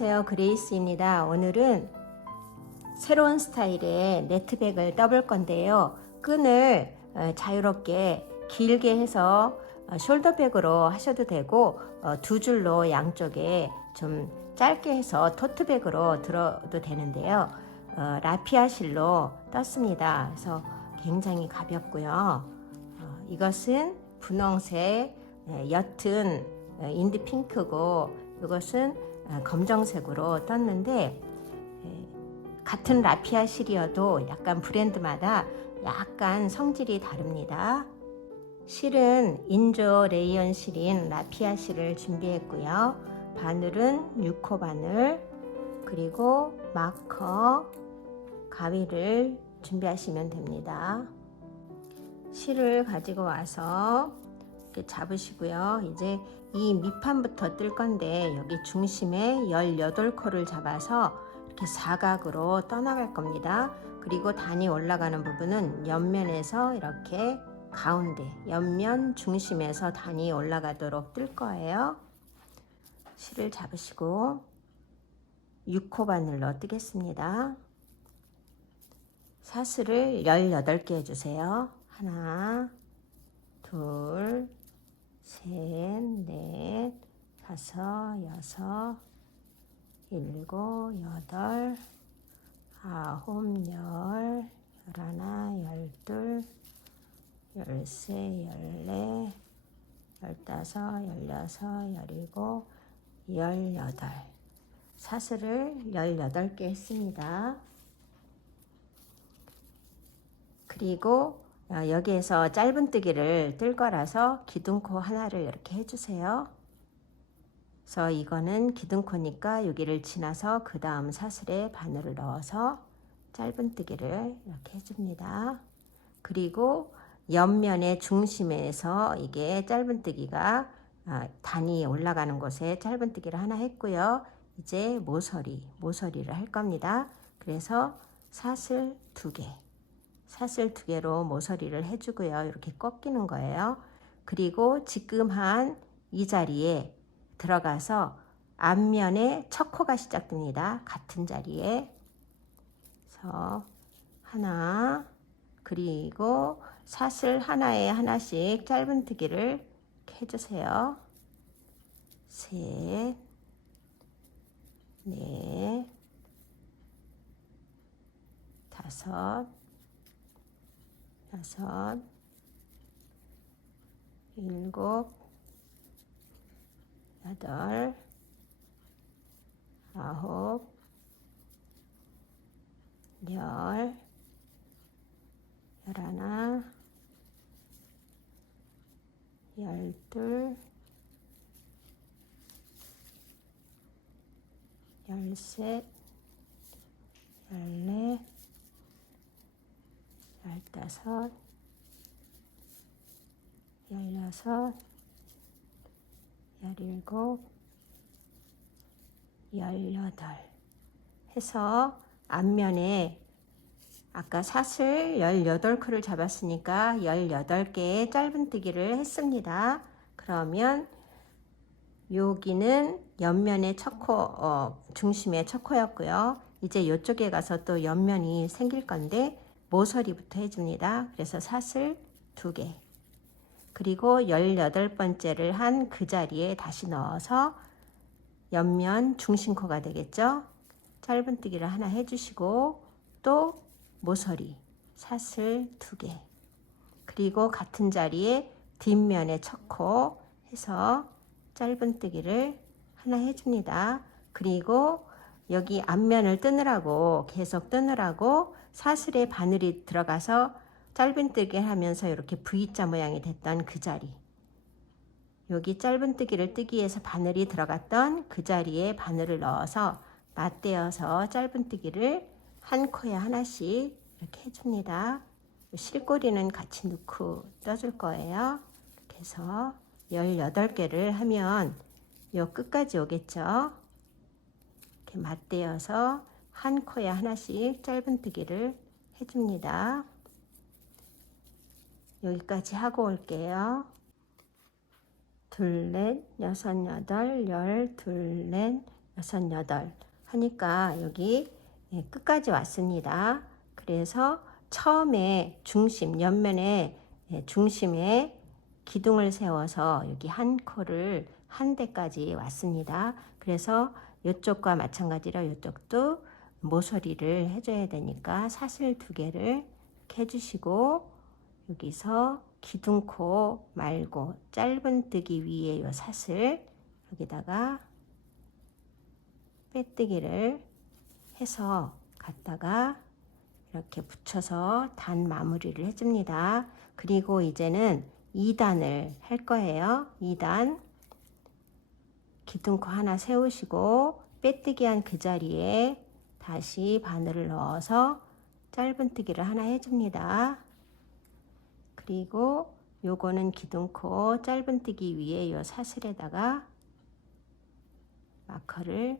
안녕하세요, 그레이스입니다. 오늘은 새로운 스타일의 네트백을 떠볼 건데요. 끈을 자유롭게 길게 해서 숄더백으로 하셔도 되고 두 줄로 양쪽에 좀 짧게 해서 토트백으로 들어도 되는데요. 라피아 실로 떴습니다. 그래서 굉장히 가볍고요. 이것은 분홍색, 옅은 인디 핑크고 이것은 검정색으로 떴는데 같은 라피아 실이어도 약간 브랜드마다 약간 성질이 다릅니다. 실은 인조 레이온 실인 라피아 실을 준비했고요. 바늘은 6호 바늘, 그리고 마커, 가위를 준비하시면 됩니다. 실을 가지고 와서 이렇게 잡으시고요. 이제 이 밑판부터 뜰 건데 여기 중심에 18코를 잡아서 이렇게 사각으로 떠나갈 겁니다. 그리고 단이 올라가는 부분은 옆면에서 이렇게 가운데 옆면 중심에서 단이 올라가도록 뜰 거예요. 실을 잡으시고 6호 바늘로 뜨겠습니다. 사슬을 18개 해주세요. 하나, 둘, 셋, 넷, 다섯, 여섯, 일곱, 여덟, 아홉, 열, 열하나, 열둘, 열세, 열네, 열다섯, 열여섯, 열일곱, 열여덟. 사슬을 18개 했습니다. 그리고 여기에서 짧은뜨기를 뜰 거라서 기둥코 하나를 이렇게 해주세요. 그래서 이거는 기둥코니까 여기를 지나서 그 다음 사슬에 바늘을 넣어서 짧은뜨기를 이렇게 해줍니다. 그리고 옆면의 중심에서 이게 짧은뜨기가 단이 올라가는 곳에 짧은뜨기를 하나 했고요. 이제 모서리를 할 겁니다. 그래서 사슬 2개. 사슬 2개로 모서리를 해주고요. 이렇게 꺾이는 거예요. 그리고 지금 한 이 자리에 들어가서 앞면에 첫 코가 시작됩니다. 같은 자리에. 그래서 하나, 그리고 사슬 하나에 하나씩 짧은뜨기를 해주세요. 셋, 넷, 다섯, 여섯, 일곱, 여덟, 아홉, 열, 열하나, 열둘, 열셋, 열넷, 열다섯, 열여섯, 열일곱, 열여덟 해서 앞면에 아까 사슬 18코를 잡았으니까 18개의 짧은뜨기를 했습니다. 그러면 여기는 옆면의 첫 코, 중심의 첫 코였고요. 이제 이쪽에 가서 또 옆면이 생길 건데 모서리부터 해줍니다. 그래서 사슬 2개. 그리고 18번째를 한 그 자리에 다시 넣어서 옆면 중심코가 되겠죠. 짧은뜨기를 하나 해주시고 또 모서리 사슬 2개. 그리고 같은 자리에 뒷면에 첫 코 해서 짧은뜨기를 하나 해줍니다. 그리고 여기 앞면을 뜨느라고 계속 뜨느라고 사슬에 바늘이 들어가서 짧은뜨기 하면서 이렇게 V자 모양이 됐던 그 자리, 여기 짧은뜨기를 뜨기 위해서 바늘이 들어갔던 그 자리에 바늘을 넣어서 맞대어서 짧은뜨기를 한 코에 하나씩 이렇게 해줍니다. 실꼬리는 같이 넣고 떠줄 거예요. 이렇게 해서 18개를 하면 요 끝까지 오겠죠. 이렇게 맞대어서 한 코에 하나씩 짧은뜨기를 해줍니다. 여기까지 하고 올게요. 둘, 넷, 여섯, 여덟, 열, 둘, 넷, 여섯, 여덟 하니까 여기 끝까지 왔습니다. 그래서 처음에 중심, 옆면에 중심에 기둥을 세워서 여기 한 코를 한 대까지 왔습니다. 그래서 이쪽과 마찬가지로 이쪽도 모서리를 해줘야 되니까 사슬 두 개를 이렇게 해주시고 여기서 기둥코 말고 짧은뜨기 위에 요 사슬 여기다가 빼뜨기를 해서 갖다가 이렇게 붙여서 단 마무리를 해줍니다. 그리고 이제는 2단을 할 거예요. 2단 기둥코 하나 세우시고 빼뜨기 한 그 자리에 다시 바늘을 넣어서 짧은뜨기를 하나 해줍니다. 그리고 요거는 기둥코 짧은뜨기 위에 요 사슬에다가 마커를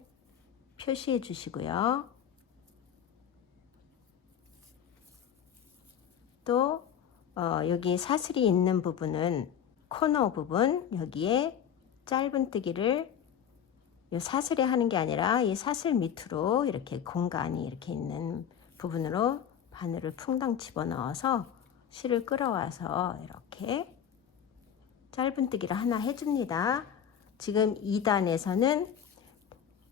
표시해 주시고요. 또 여기 사슬이 있는 부분은 코너 부분 여기에 짧은뜨기를 요 사슬에 하는 게 아니라 이 사슬 밑으로 이렇게 공간이 이렇게 있는 부분으로 바늘을 퐁당 집어넣어서 실을 끌어와서 이렇게 짧은뜨기를 하나 해줍니다. 지금 2단에서는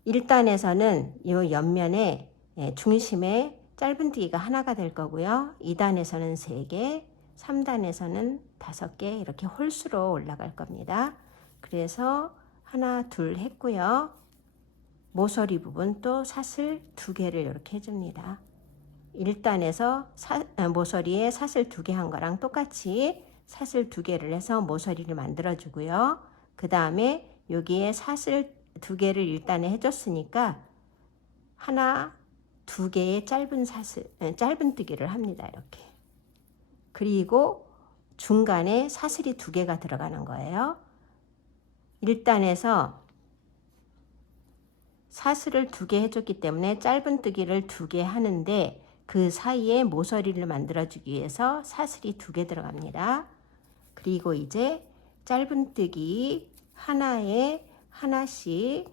1단에서는 요 옆면에 중심에 짧은뜨기가 하나가 될 거고요. 2단에서는 3개, 3단에서는 5개 이렇게 홀수로 올라갈 겁니다. 그래서 하나, 둘 했고요. 모서리 부분 또 사슬 2개를 이렇게 해줍니다. 1단에서 모서리에 사슬 2개 한 거랑 똑같이 사슬 2개를 해서 모서리를 만들어 주고요. 그 다음에 여기에 사슬 2개를 1단에 해줬으니까 하나, 2개의 짧은뜨기를 합니다. 이렇게. 그리고 중간에 사슬이 2개가 들어가는 거예요. 1단에서 사슬을 2개 해줬기 때문에 짧은뜨기를 2개 하는데 그 사이에 모서리를 만들어주기 위해서 사슬이 2개 들어갑니다. 그리고 이제 짧은뜨기 하나에 하나씩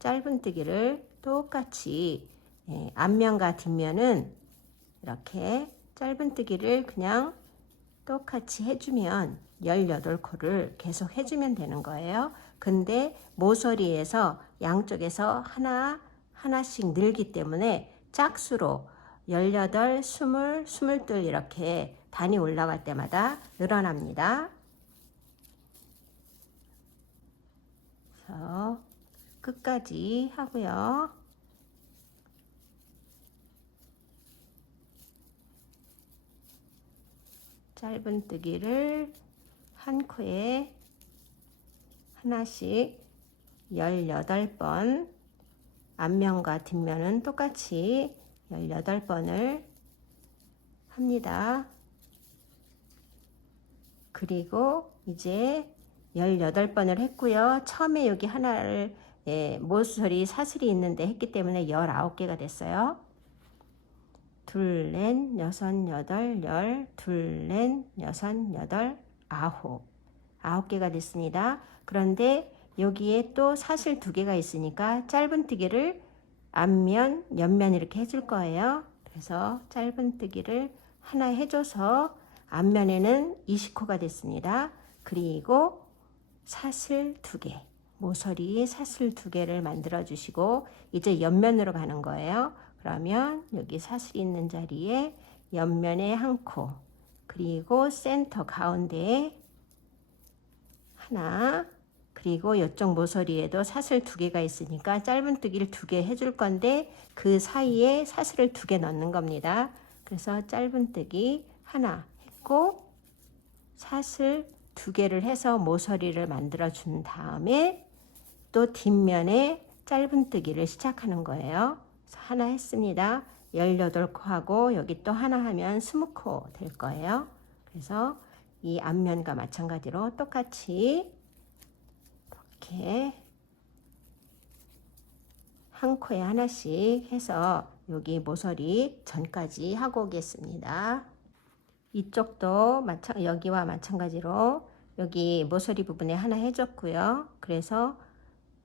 짧은뜨기를 똑같이 앞면과 뒷면은 이렇게 짧은뜨기를 그냥 똑같이 해주면 18코를 계속 해주면 되는 거예요. 근데 모서리에서 양쪽에서 하나씩 늘기 때문에 짝수로 18, 20, 22 이렇게 단이 올라갈 때마다 늘어납니다. 그래서 끝까지 하고요. 짧은뜨기를 한 코에 하나씩 18번, 앞면과 뒷면은 똑같이 18번을 합니다. 그리고 이제 18번을 했고요. 처음에 여기 하나를 모서리 사슬이 있는데 했기 때문에 19개가 됐어요. 둘, 넷, 여섯, 여덟, 열, 둘, 넷, 여섯, 여덟, 아홉. 9개가 됐습니다. 그런데 여기에 또 사슬 2개가 있으니까 짧은뜨기를 앞면, 옆면 이렇게 해줄 거예요. 그래서 짧은뜨기를 하나 해줘서 앞면에는 20코가 됐습니다. 그리고 사슬 2개, 모서리 사슬 2개를 만들어 주시고 이제 옆면으로 가는 거예요. 그러면 여기 사슬이 있는 자리에 옆면에 한 코, 그리고 센터 가운데에 하나, 그리고 이쪽 모서리에도 사슬 2개가 있으니까 짧은뜨기를 2개 해줄 건데 그 사이에 사슬을 2개 넣는 겁니다. 그래서 짧은뜨기 하나 했고 사슬 2개를 해서 모서리를 만들어 준 다음에 또 뒷면에 짧은뜨기를 시작하는 거예요. 그래서 하나 했습니다. 18코 하고 여기 또 하나 하면 20코 될 거예요. 그래서 이 앞면과 마찬가지로 똑같이 이렇게 한 코에 하나씩 해서 여기 모서리 전까지 하고 오겠습니다. 이쪽도 여기와 마찬가지로 여기 모서리 부분에 하나 해줬고요. 그래서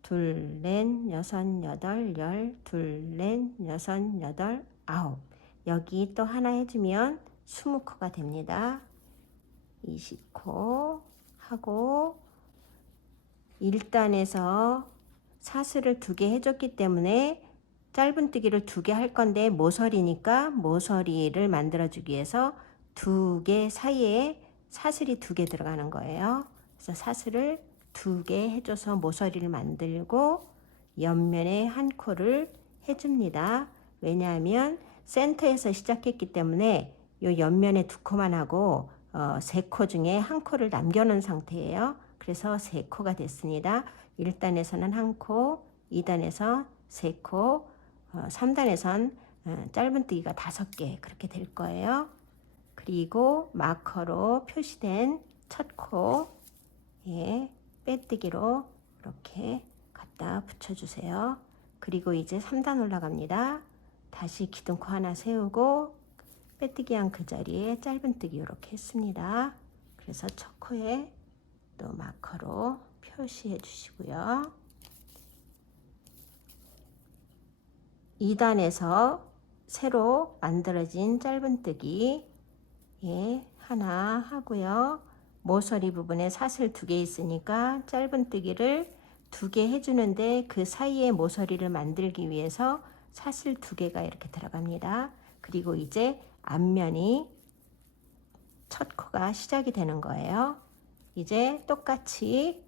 둘, 넷, 여섯, 여덟, 열, 둘, 넷, 여섯, 여덟, 아홉. 여기 또 하나 해주면 20코가 됩니다. 20코 하고 1단에서 사슬을 2개 해줬기 때문에 짧은뜨기를 2개 할 건데 모서리니까 모서리를 만들어주기 위해서 2개 사이에 사슬이 2개 들어가는 거예요. 그래서 사슬을 2개 해줘서 모서리를 만들고 옆면에 한 코를 해줍니다. 왜냐하면 센터에서 시작했기 때문에 이 옆면에 2코만 하고 3코 중에 한 코를 남겨놓은 상태예요. 그래서 3코가 됐습니다. 1단에서는 한 코, 2단에서 3코, 3단에선 짧은뜨기가 5개 그렇게 될 거예요. 그리고 마커로 표시된 첫 코에 빼뜨기로 이렇게 갖다 붙여주세요. 그리고 이제 3단 올라갑니다. 다시 기둥코 하나 세우고 빼뜨기 한 그 자리에 짧은뜨기 이렇게 했습니다. 그래서 첫 코에 또 마커로 표시해 주시고요. 2단에서 새로 만들어진 짧은뜨기 하나 하고요. 모서리 부분에 사슬 2개 있으니까 짧은뜨기를 2개 해주는데 그 사이에 모서리를 만들기 위해서 사슬 2개가 이렇게 들어갑니다. 그리고 이제 앞면이 첫 코가 시작이 되는 거예요. 이제 똑같이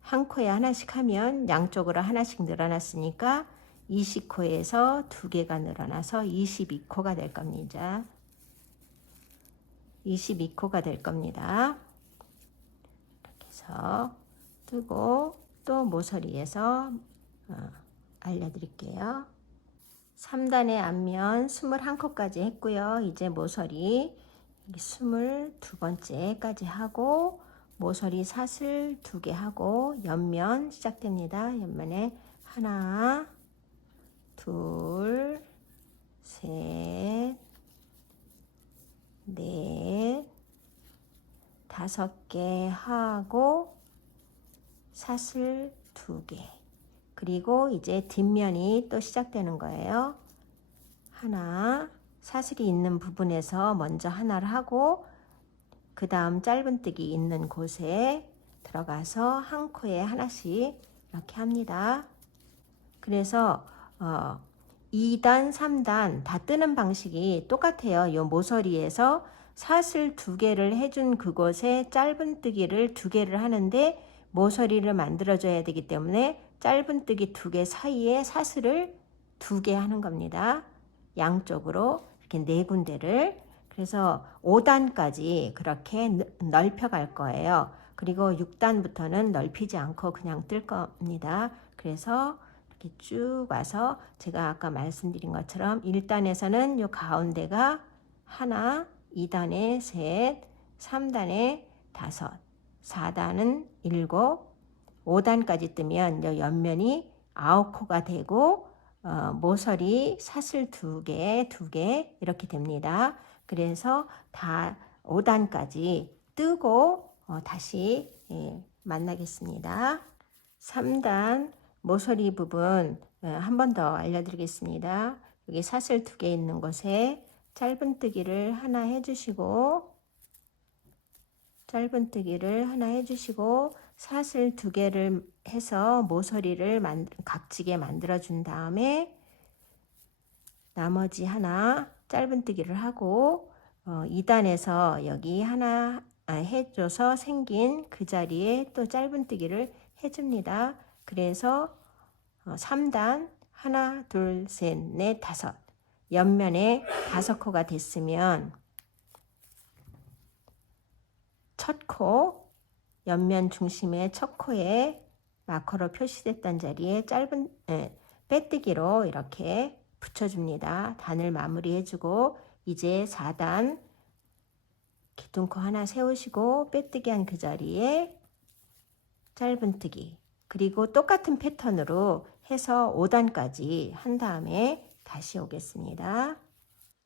한 코에 하나씩 하면 양쪽으로 하나씩 늘어났으니까 20코에서 2개가 늘어나서 22코가 될 겁니다. 22코가 될 겁니다. 이렇게 해서 뜨고 또 모서리에서 알려드릴게요. 3단의 앞면 21코까지 했고요. 이제 모서리 22번째까지 하고 모서리 사슬 2개 하고 옆면 시작됩니다. 옆면에 하나, 둘, 셋, 넷, 5개 하고 사슬 2개. 그리고 이제 뒷면이 또 시작되는 거예요. 하나, 사슬이 있는 부분에서 먼저 하나를 하고 그 다음 짧은뜨기 있는 곳에 들어가서 한 코에 하나씩 이렇게 합니다. 그래서 2단, 3단 다 뜨는 방식이 똑같아요. 이 모서리에서 사슬 2개를 해준 그곳에 짧은뜨기를 2개를 하는데 모서리를 만들어줘야 되기 때문에 짧은뜨기 2개 사이에 사슬을 2개 하는 겁니다. 양쪽으로 이렇게 4군데를. 그래서 5단까지 그렇게 넓혀 갈 거예요. 그리고 6단부터는 넓히지 않고 그냥 뜰 겁니다. 그래서 이렇게 쭉 와서 제가 아까 말씀드린 것처럼 1단에서는 요 가운데가 하나, 2단에 셋, 3단에 5, 4단은 7, 5단까지 뜨면 요 옆면이 9코가 되고 모서리 사슬 2개, 2개 이렇게 됩니다. 그래서 다 5단까지 뜨고 다시 만나겠습니다. 3단 모서리 부분 한 번 더 알려드리겠습니다. 여기 사슬 2개 있는 곳에 짧은뜨기를 하나 해주시고 사슬 2개를 해서 모서리를 각지게 만들어 준 다음에 나머지 하나 짧은뜨기를 하고 2단에서 여기 하나 해줘서 생긴 그 자리에 또 짧은뜨기를 해줍니다. 그래서 3단 하나, 둘, 셋, 넷, 5 옆면에 5코가 됐으면 첫 코, 옆면 중심의 첫 코에 마커로 표시됐던 자리에 빼뜨기로 이렇게 붙여줍니다. 단을 마무리해주고 이제 4단 기둥코 하나 세우시고 빼뜨기 한 그 자리에 짧은뜨기 그리고 똑같은 패턴으로 해서 5단까지 한 다음에 다시 오겠습니다.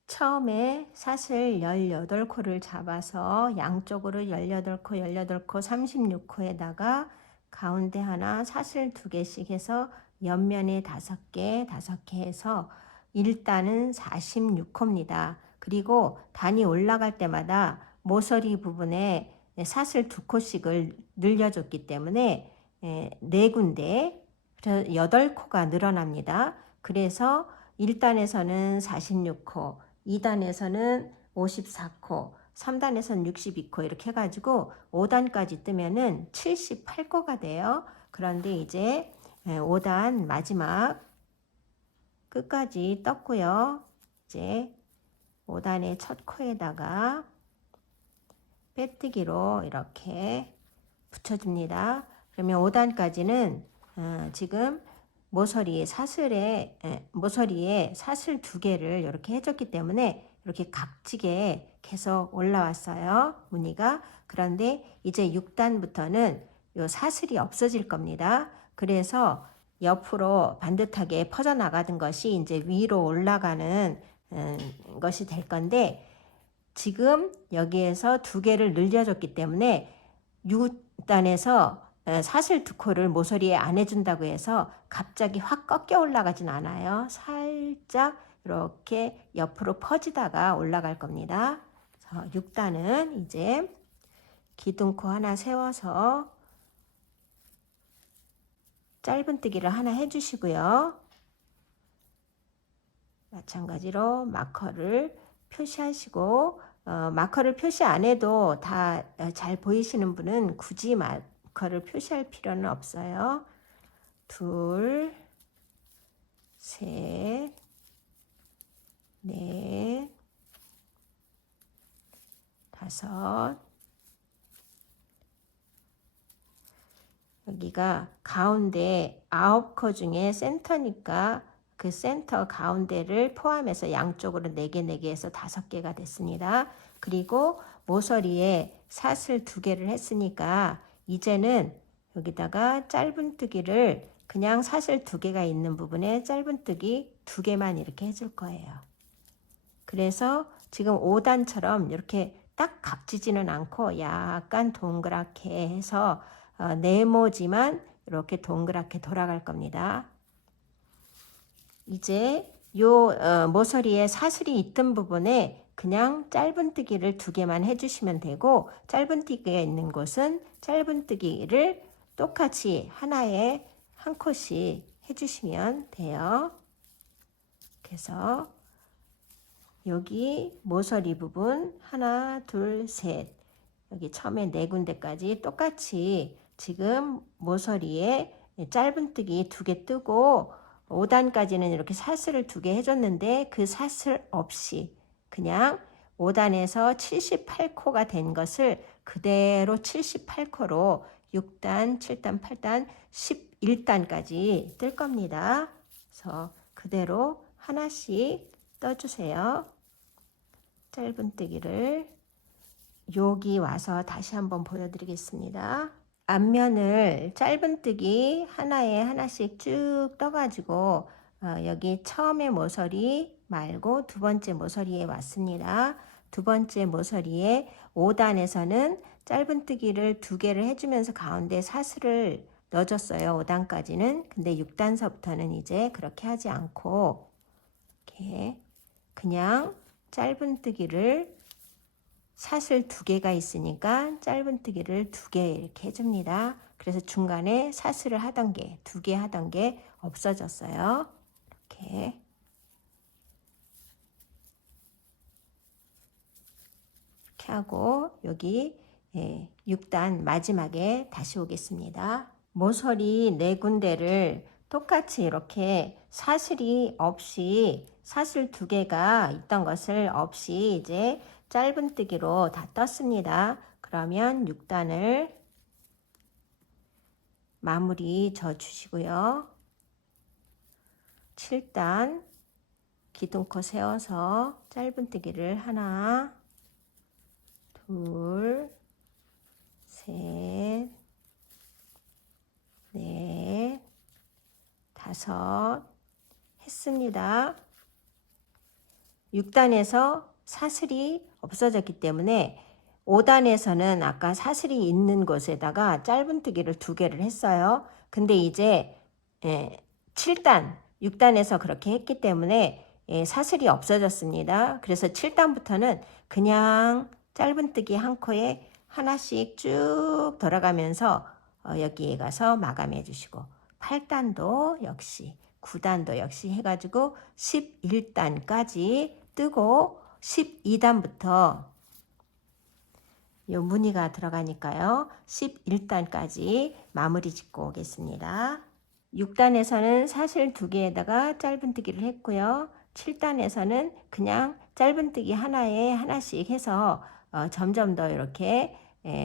처음에 사슬 18코를 잡아서 양쪽으로 18코, 36코에다가 가운데 하나, 사슬 2개씩 해서 옆면에 5개, 5개 해서 1단은 46호입니다. 그리고 단이 올라갈 때마다 모서리 부분에 사슬 2코씩을 늘려줬기 때문에 4군데, 그래서 8코가 늘어납니다. 그래서 1단에서는 46코, 2단에서는 54코, 3단에서는 62코 이렇게 해가지고 5단까지 뜨면은 78코가 돼요. 그런데 이제 5단 마지막 끝까지 떴고요. 이제 5단의 첫 코에다가 빼뜨기로 이렇게 붙여줍니다. 그러면 5단까지는 지금 모서리에 사슬에 모서리에 사슬 2개를 이렇게 해줬기 때문에 이렇게 각지게 계속 올라왔어요. 무늬가. 그런데 이제 6단부터는 요 사슬이 없어질 겁니다. 그래서 옆으로 반듯하게 퍼져나가던 것이 이제 위로 올라가는 것이 될 건데, 지금 여기에서 2개를 늘려줬기 때문에 6단에서 사슬 2코를 모서리에 안 해준다고 해서 갑자기 확 꺾여 올라가진 않아요. 살짝 이렇게 옆으로 퍼지다가 올라갈 겁니다. 6단은 이제 기둥코 하나 세워서 짧은뜨기를 하나 해주시고요. 마찬가지로 마커를 표시하시고, 마커를 표시 안 해도 다 잘 보이시는 분은 굳이 마커를 표시할 필요는 없어요. 2, 3, 4, 5. 여기가 가운데 9코 중에 센터니까 그 센터 가운데를 포함해서 양쪽으로 4개, 4개 해서 5개가 됐습니다. 그리고 모서리에 사슬 2개를 했으니까 이제는 여기다가 짧은뜨기를 그냥 사슬 2개가 있는 부분에 짧은뜨기 2개만 이렇게 해줄 거예요. 그래서 지금 5단처럼 이렇게 딱 각지지는 않고 약간 동그랗게 해서 네모지만 이렇게 동그랗게 돌아갈 겁니다. 이제 요 모서리에 사슬이 있던 부분에 그냥 짧은뜨기를 2개만 해주시면 되고, 짧은뜨기가 있는 곳은 짧은뜨기를 똑같이 하나에 한 코씩 해주시면 돼요. 그래서 여기 모서리 부분 하나, 둘, 셋, 여기 처음에 4군데까지 똑같이 지금 모서리에 짧은뜨기 2개 뜨고 5단까지는 이렇게 사슬을 2개 해줬는데 그 사슬 없이 그냥 5단에서 78코가 된 것을 그대로 78코로 6단, 7단, 8단, 11단까지 뜰 겁니다. 그래서 그대로 하나씩 떠주세요. 짧은뜨기를 여기 와서 다시 한번 보여드리겠습니다. 앞면을 짧은뜨기 하나에 하나씩 쭉 떠가지고 여기 처음에 모서리 말고 2번째 모서리에 왔습니다. 2번째 모서리에 5단에서는 짧은뜨기를 2개를 해주면서 가운데 사슬을 넣어줬어요. 5단까지는. 근데 6단서부터는 이제 그렇게 하지 않고 이렇게 그냥 짧은뜨기를 사슬 2개가 있으니까 짧은뜨기를 2개 이렇게 해줍니다. 그래서 중간에 사슬을 하던 게 2개 하던 게 없어졌어요. 이렇게 하고 여기 6단 마지막에 다시 오겠습니다. 모서리 4군데를 똑같이 이렇게 사슬이 없이 사슬 2개가 있던 것을 없이 이제 짧은뜨기로 다 떴습니다. 그러면 6단을 마무리 져 주시고요. 7단 기둥코 세워서 짧은뜨기를 하나, 둘, 셋, 넷, 5 했습니다. 6단에서 사슬이 없어졌기 때문에 5단에서는 아까 사슬이 있는 곳에다가 짧은뜨기를 2개를 했어요. 근데 이제 7단, 6단에서 그렇게 했기 때문에 사슬이 없어졌습니다. 그래서 7단부터는 그냥 짧은뜨기 한 코에 하나씩 쭉 돌아가면서 여기에 가서 마감해 주시고 8단도 역시 9단도 역시 해가지고 11단까지 뜨고 12단부터 요 무늬가 들어가니까요. 11단까지 마무리 짓고 오겠습니다. 6단에서는 사슬 2개에다가 짧은뜨기를 했고요. 7단에서는 그냥 짧은뜨기 하나에 하나씩 해서 점점 더 이렇게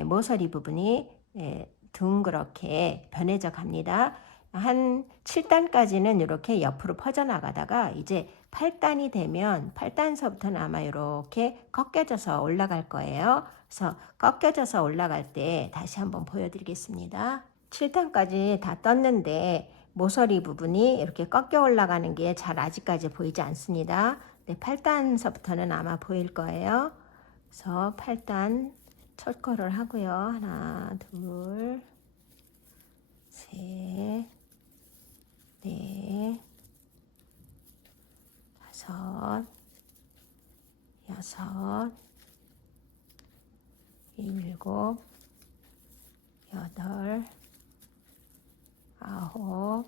모서리 부분이 둥그렇게 변해져 갑니다. 한 7단까지는 이렇게 옆으로 퍼져나가다가 이제 8단이 되면 8단서부터는 아마 이렇게 꺾여져서 올라갈 거예요. 그래서 꺾여져서 올라갈 때 다시 한번 보여드리겠습니다. 7단까지 다 떴는데 모서리 부분이 이렇게 꺾여 올라가는 게 잘 아직까지 보이지 않습니다. 8단서부터는 아마 보일 거예요. 그래서 8단 첫 코를 하고요. 하나, 둘, 셋, 넷, 다섯, 여섯, 일곱, 여덟, 아홉.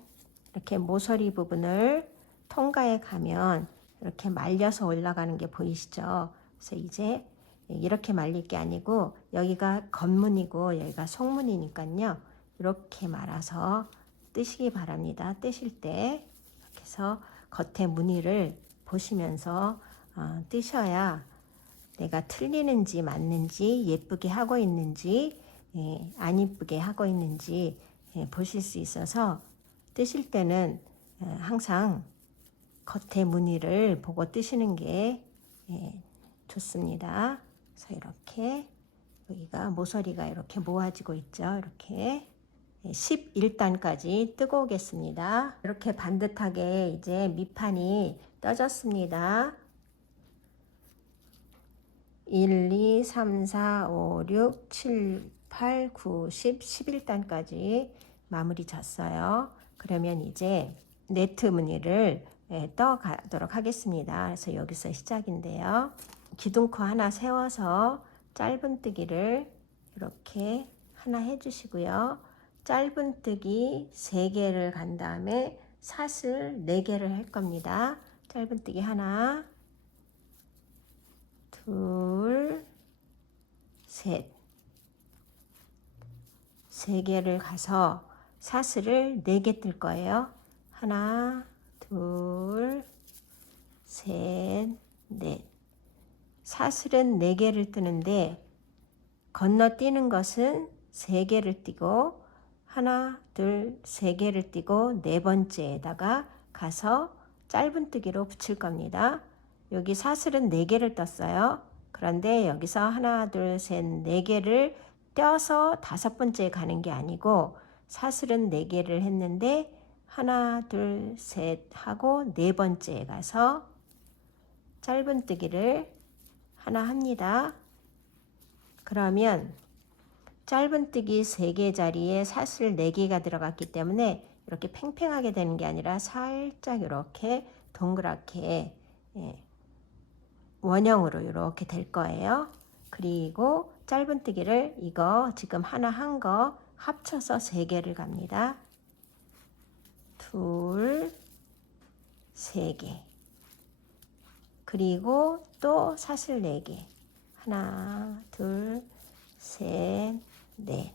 이렇게 모서리 부분을 통과해 가면 이렇게 말려서 올라가는 게 보이시죠? 그래서 이제 이렇게 말릴 게 아니고 여기가 겉무늬고 여기가 속무늬니까요. 이렇게 말아서 뜨시기 바랍니다. 뜨실 때 이렇게 해서 겉에 무늬를 보시면서 뜨셔야 내가 틀리는지 맞는지 예쁘게 하고 있는지 안 예쁘게 하고 있는지 보실 수 있어서 뜨실 때는 항상 겉에 무늬를 보고 뜨시는 게 좋습니다. 그래서 이렇게 여기가 모서리가 이렇게 모아지고 있죠. 이렇게 11단까지 뜨고 오겠습니다. 이렇게 반듯하게 이제 밑판이 떠졌습니다. 1, 2, 3, 4, 5, 6, 7, 8, 9, 10, 11단까지 마무리 졌어요. 그러면 이제 네트 무늬를 떠 가도록 하겠습니다. 그래서 여기서 시작인데요. 기둥코 하나 세워서 짧은뜨기를 이렇게 하나 해주시고요. 짧은뜨기 3개를 간 다음에 사슬 4개를 할 겁니다. 짧은뜨기 하나, 둘, 셋. 3개를 가서 사슬을 4개 뜰 거예요. 하나, 둘, 셋, 넷. 사슬은 4개를 뜨는데 건너뛰는 것은 3개를 띄고 하나, 둘, 3개를 띄고 4번째에다가 가서 짧은뜨기로 붙일 겁니다. 여기 사슬은 4개를 떴어요. 그런데 여기서 하나, 둘, 셋, 4개를 떼어서 5번째에 가는 게 아니고 사슬은 4개를 했는데 하나, 둘, 셋 하고 4번째에 가서 짧은뜨기를 하나 합니다. 그러면 짧은뜨기 3개 자리에 사슬 4개가 들어갔기 때문에 이렇게 팽팽하게 되는 게 아니라 살짝 이렇게 동그랗게 원형으로 이렇게 될 거예요. 그리고 짧은뜨기를 이거 지금 하나 한 거 합쳐서 3개를 갑니다. 둘, 3개. 그리고 또 사슬 4개. 하나, 둘, 셋, 넷.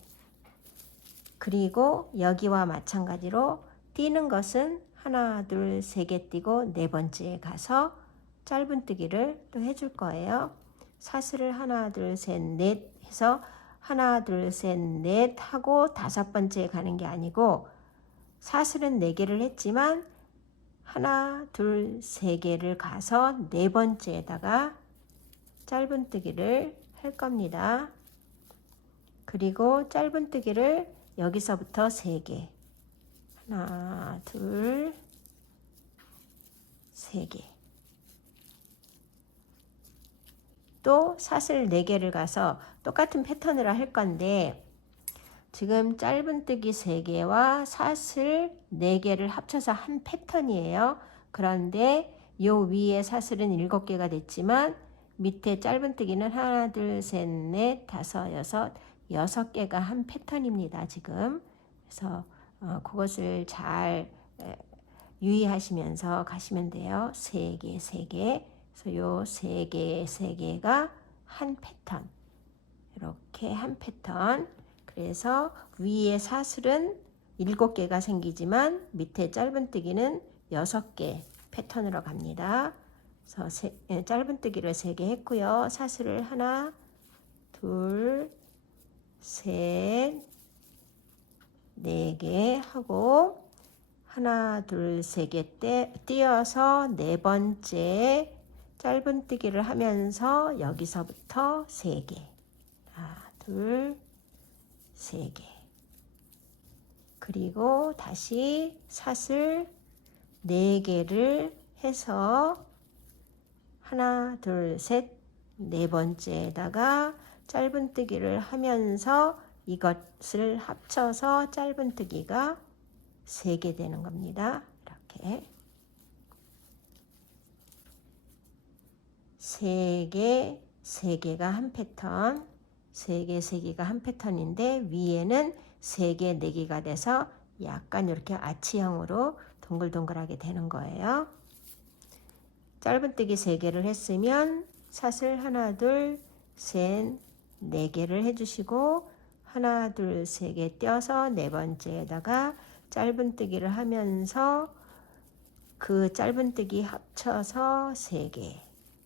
그리고 여기와 마찬가지로 띄는 것은 하나, 둘, 3개 띄고 4번째에 가서 짧은뜨기를 또 해줄 거예요. 사슬을 하나, 둘, 셋, 넷 해서 하나, 둘, 셋, 넷 하고 5번째에 가는 게 아니고 사슬은 4개를 했지만 하나, 둘, 3개를 가서 4번째에다가 짧은뜨기를 할 겁니다. 그리고 짧은뜨기를 여기서부터 3개. 하나, 둘, 3개. 또 사슬 4개를 가서 똑같은 패턴으로 할 건데 지금 짧은뜨기 3개와 사슬 4개를 합쳐서 한 패턴이에요. 그런데 요 위에 사슬은 7개가 됐지만 밑에 짧은뜨기는 하나, 둘, 셋, 넷, 다섯, 여섯, 6개가 한 패턴입니다. 지금. 그래서 그것을 잘 유의하시면서 가시면 돼요. 3개, 3개. 그래서 요 3개, 3개가 한 패턴. 이렇게 한 패턴. 그래서 위에 사슬은 7개가 생기지만 밑에 짧은뜨기는 6개 패턴으로 갑니다. 그래서 짧은뜨기를 3개 했고요. 사슬을 하나, 둘, 셋, 4개 하고 하나, 둘, 3개 띄어서 4번째 짧은뜨기를 하면서 여기서부터 3개. 하나, 둘, 3개. 그리고 다시 사슬 4개를 해서 하나, 둘, 셋, 4번째에다가 짧은뜨기를 하면서 이것을 합쳐서 짧은뜨기가 3개 되는 겁니다. 이렇게 3개, 3개가 한 패턴, 3개, 3개가 한 패턴인데 위에는 3개, 4개가 돼서 약간 이렇게 아치형으로 동글동글하게 되는 거예요. 짧은뜨기 3개를 했으면 사슬 하나, 둘, 셋, 4개를 해주시고 하나, 둘, 3개 띄어서 4번째에다가 짧은뜨기를 하면서 그 짧은뜨기 합쳐서 3개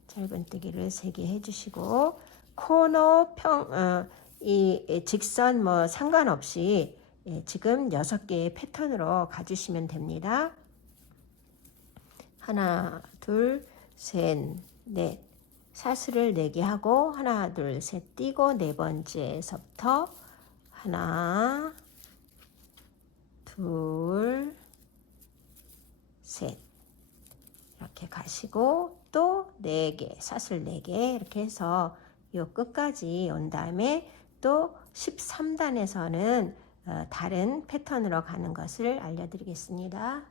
짧은뜨기를 3개 해주시고 코너 이 직선 뭐 상관없이 지금 6개의 패턴으로 가주시면 됩니다. 하나, 둘, 셋, 넷 사슬을 4개 하고 하나, 둘, 셋 띄고 4번째에서부터 하나, 둘, 셋 이렇게 가시고 또 4개 사슬 4개 이렇게 해서 요 끝까지 온 다음에 또 13단에서는 다른 패턴으로 가는 것을 알려드리겠습니다.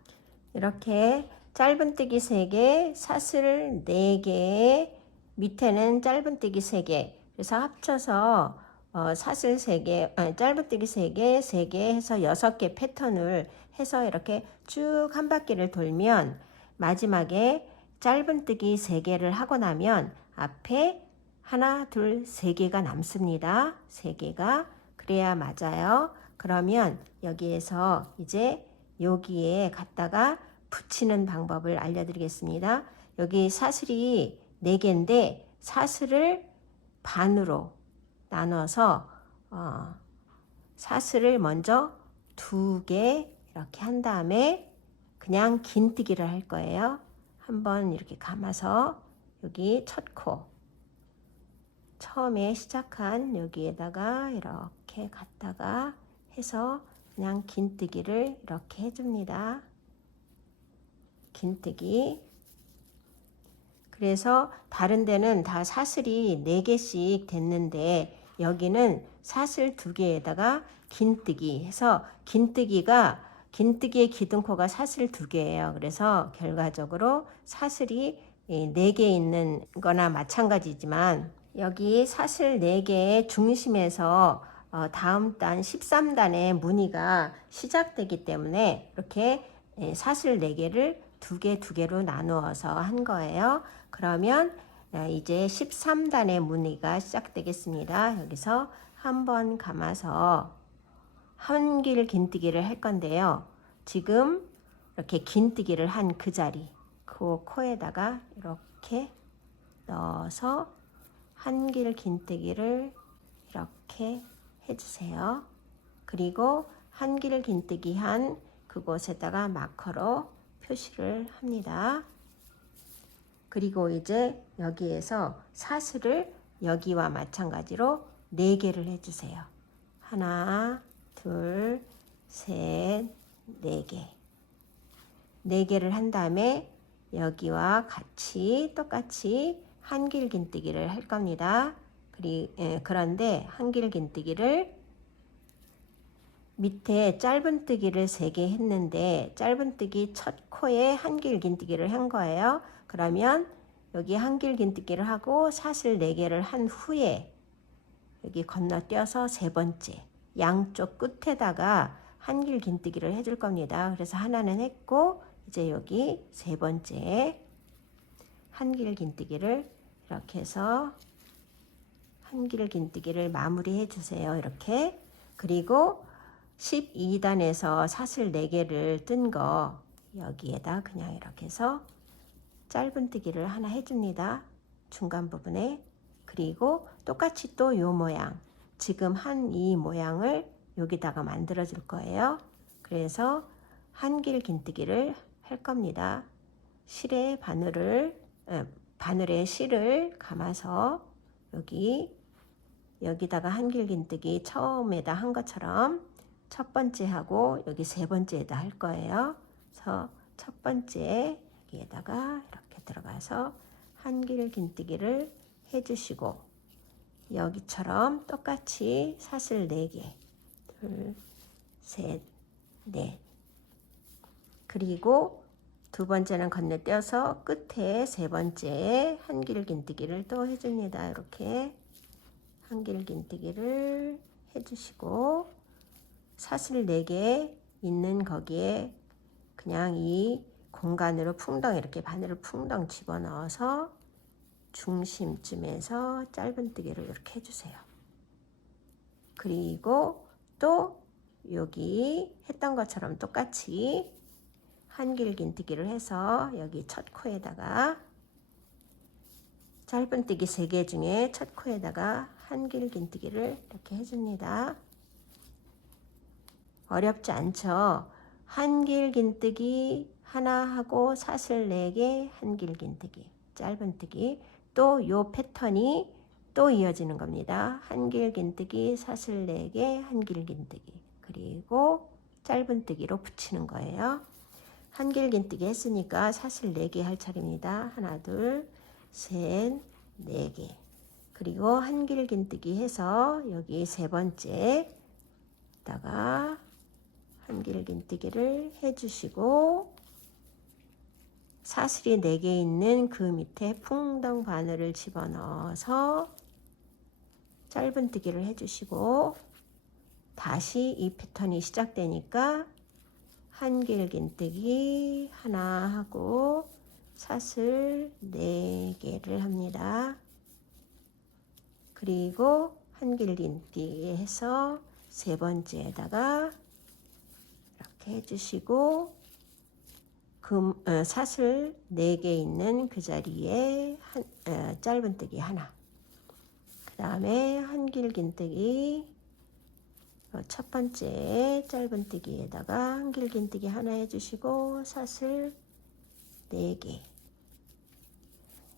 이렇게 짧은뜨기 3개 사슬 4개 밑에는 짧은뜨기 3개 그래서 합쳐서 사슬 3개, 짧은뜨기 3개, 3개 해서 6개 패턴을 해서 이렇게 쭉 한 바퀴를 돌면 마지막에 짧은뜨기 3개를 하고 나면 앞에 하나, 둘, 3개가 남습니다. 3개가 그래야 맞아요. 그러면 여기에서 이제 여기에 갖다가 붙이는 방법을 알려드리겠습니다. 여기 사슬이 4개인데 사슬을 반으로 나눠서 사슬을 먼저 2개 이렇게 한 다음에 그냥 긴뜨기를 할 거예요. 한번 이렇게 감아서 여기 첫 코 처음에 시작한 여기에다가 이렇게 갖다가 해서 그냥 긴뜨기를 이렇게 해줍니다. 긴뜨기. 그래서 다른 데는 다 사슬이 4개씩 됐는데 여기는 사슬 2개에다가 긴뜨기 해서 긴뜨기의 기둥코가 사슬 2개예요. 그래서 결과적으로 사슬이 4개 있는 거나 마찬가지지만 여기 사슬 4개의 중심에서 다음 단 13단의 무늬가 시작되기 때문에 이렇게 사슬 4개를 2개, 2개로 나누어서 한 거예요. 그러면 이제 13단의 무늬가 시작되겠습니다. 여기서 한번 감아서 한길 긴뜨기를 할 건데요. 지금 이렇게 긴뜨기를 한 그 자리, 그 코에다가 이렇게 넣어서 한길 긴뜨기를 이렇게 해주세요. 그리고 한길 긴뜨기 한 그곳에다가 마커로 표시를 합니다. 그리고 이제 여기에서 사슬을 여기와 마찬가지로 4개를 해주세요. 하나, 둘, 셋, 4개. 4개를 한 다음에 여기와 같이 똑같이 한길긴뜨기를 할 겁니다. 그런데 한길긴뜨기를 밑에 짧은뜨기를 3개 했는데 짧은뜨기 첫 코에 한길긴뜨기를 한 거예요. 그러면 여기 한길긴뜨기를 하고 사슬 4개를 한 후에 여기 건너뛰어서 3번째 양쪽 끝에다가 한길긴뜨기를 해줄 겁니다. 그래서 하나는 했고 이제 여기 3번째 한길긴뜨기를 이렇게 해서 한길긴뜨기를 마무리해 주세요. 이렇게. 그리고 12단에서 사슬 4개를 뜬 거 여기에다 그냥 이렇게 해서 짧은뜨기를 하나 해줍니다. 중간 부분에. 그리고 똑같이 또 요 모양 지금 한 이 모양을 여기다가 만들어 줄 거예요. 그래서 한길긴뜨기를 할 겁니다. 실에 바늘에 실을 감아서 여기다가 한길긴뜨기 처음에다 한 것처럼 첫 번째 하고 여기 3번째에다 할 거예요. 그래서 첫 번째 여기에다가 이렇게 들어가서 한길긴뜨기를 해주시고 여기처럼 똑같이 사슬 4개 둘, 셋, 넷 그리고 두 번째는 건너뛰어서 끝에 3번째에 한길긴뜨기를 또 해줍니다. 이렇게 한길긴뜨기를 해주시고 사슬 4개 있는 거기에 그냥 이 공간으로 풍덩 이렇게 바늘을 풍덩 집어넣어서 중심쯤에서 짧은뜨기를 이렇게 해주세요. 그리고 또 여기 했던 것처럼 똑같이 한길긴뜨기를 해서 여기 첫 코에다가 짧은뜨기 3개 중에 첫 코에다가 한길긴뜨기를 이렇게 해줍니다. 어렵지 않죠? 한길긴뜨기 하나 하고 사슬 4개 한길긴뜨기 짧은뜨기 또 요 패턴이 또 이어지는 겁니다. 한길긴뜨기 사슬 4개 한길긴뜨기 그리고 짧은뜨기로 붙이는 거예요. 한길긴뜨기 했으니까 사슬 4개 할 차례입니다. 하나 둘 셋 4개 그리고 한길긴뜨기 해서 여기 3번째에다가 한길긴뜨기를 해주시고 사슬이 4개 있는 그 밑에 풍덩 바늘을 집어넣어서 짧은뜨기를 해주시고 다시 이 패턴이 시작되니까 한길긴뜨기 하나 하고 사슬 4개를 합니다. 그리고 한길긴뜨기 해서 3번째에다가 이렇게 해주시고 사슬 4개 있는 그 자리에 짧은뜨기 하나 그 다음에 한길긴뜨기 첫 번째 짧은뜨기에다가 한길긴뜨기 하나 해주시고 사슬 4개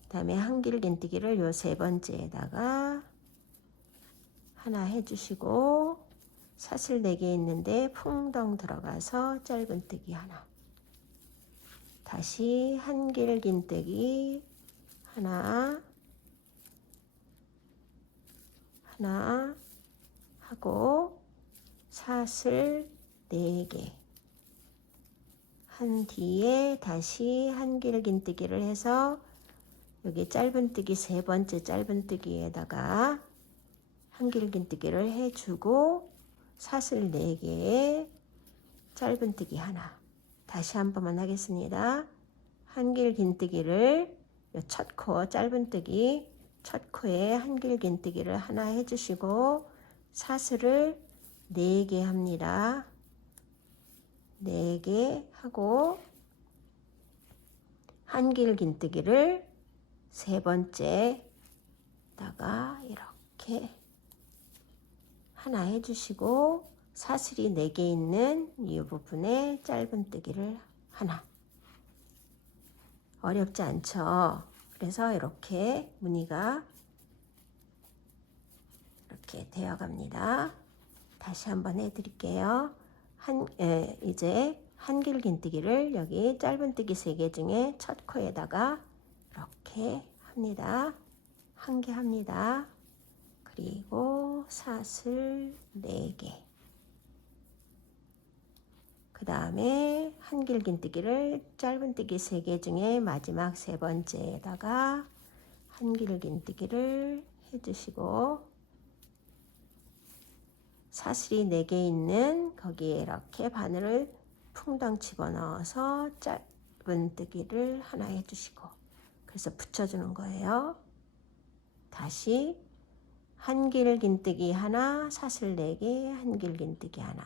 그 다음에 한길긴뜨기를 요 3번째에다가 하나 해주시고 사슬 4개 있는데 풍덩 들어가서 짧은뜨기 하나 다시 한길긴뜨기 하나 하고 사슬 4개 한 뒤에 다시 한길긴뜨기를 해서 여기 짧은뜨기 3번째 짧은뜨기에다가 한길긴뜨기를 해주고 사슬 4개에 짧은뜨기 하나 다시 한 번만 하겠습니다. 한길긴뜨기를 첫 코 짧은뜨기 첫 코에 한길긴뜨기를 하나 해주시고 사슬을 4개 합니다. 4개 하고 한길긴뜨기를 3번째다가 이렇게 하나 해주시고 사슬이 4개 있는 이 부분에 짧은뜨기를 하나 어렵지 않죠? 그래서 이렇게 무늬가 이렇게 되어 갑니다. 다시 한번 해드릴게요. 이제 한길긴뜨기를 여기 짧은뜨기 3개 중에 첫 코에다가 이렇게 합니다. 1개 합니다. 그리고 사슬 4개. 그 다음에 한길긴뜨기를 짧은뜨기 3개 중에 마지막 3번째에다가 한길긴뜨기를 해주시고 사슬이 4개 있는 거기에 이렇게 바늘을 풍덩 집어넣어서 짧은뜨기를 하나 해주시고 그래서 붙여주는 거예요. 다시 한길긴뜨기 하나, 사슬 4개, 한길긴뜨기 하나,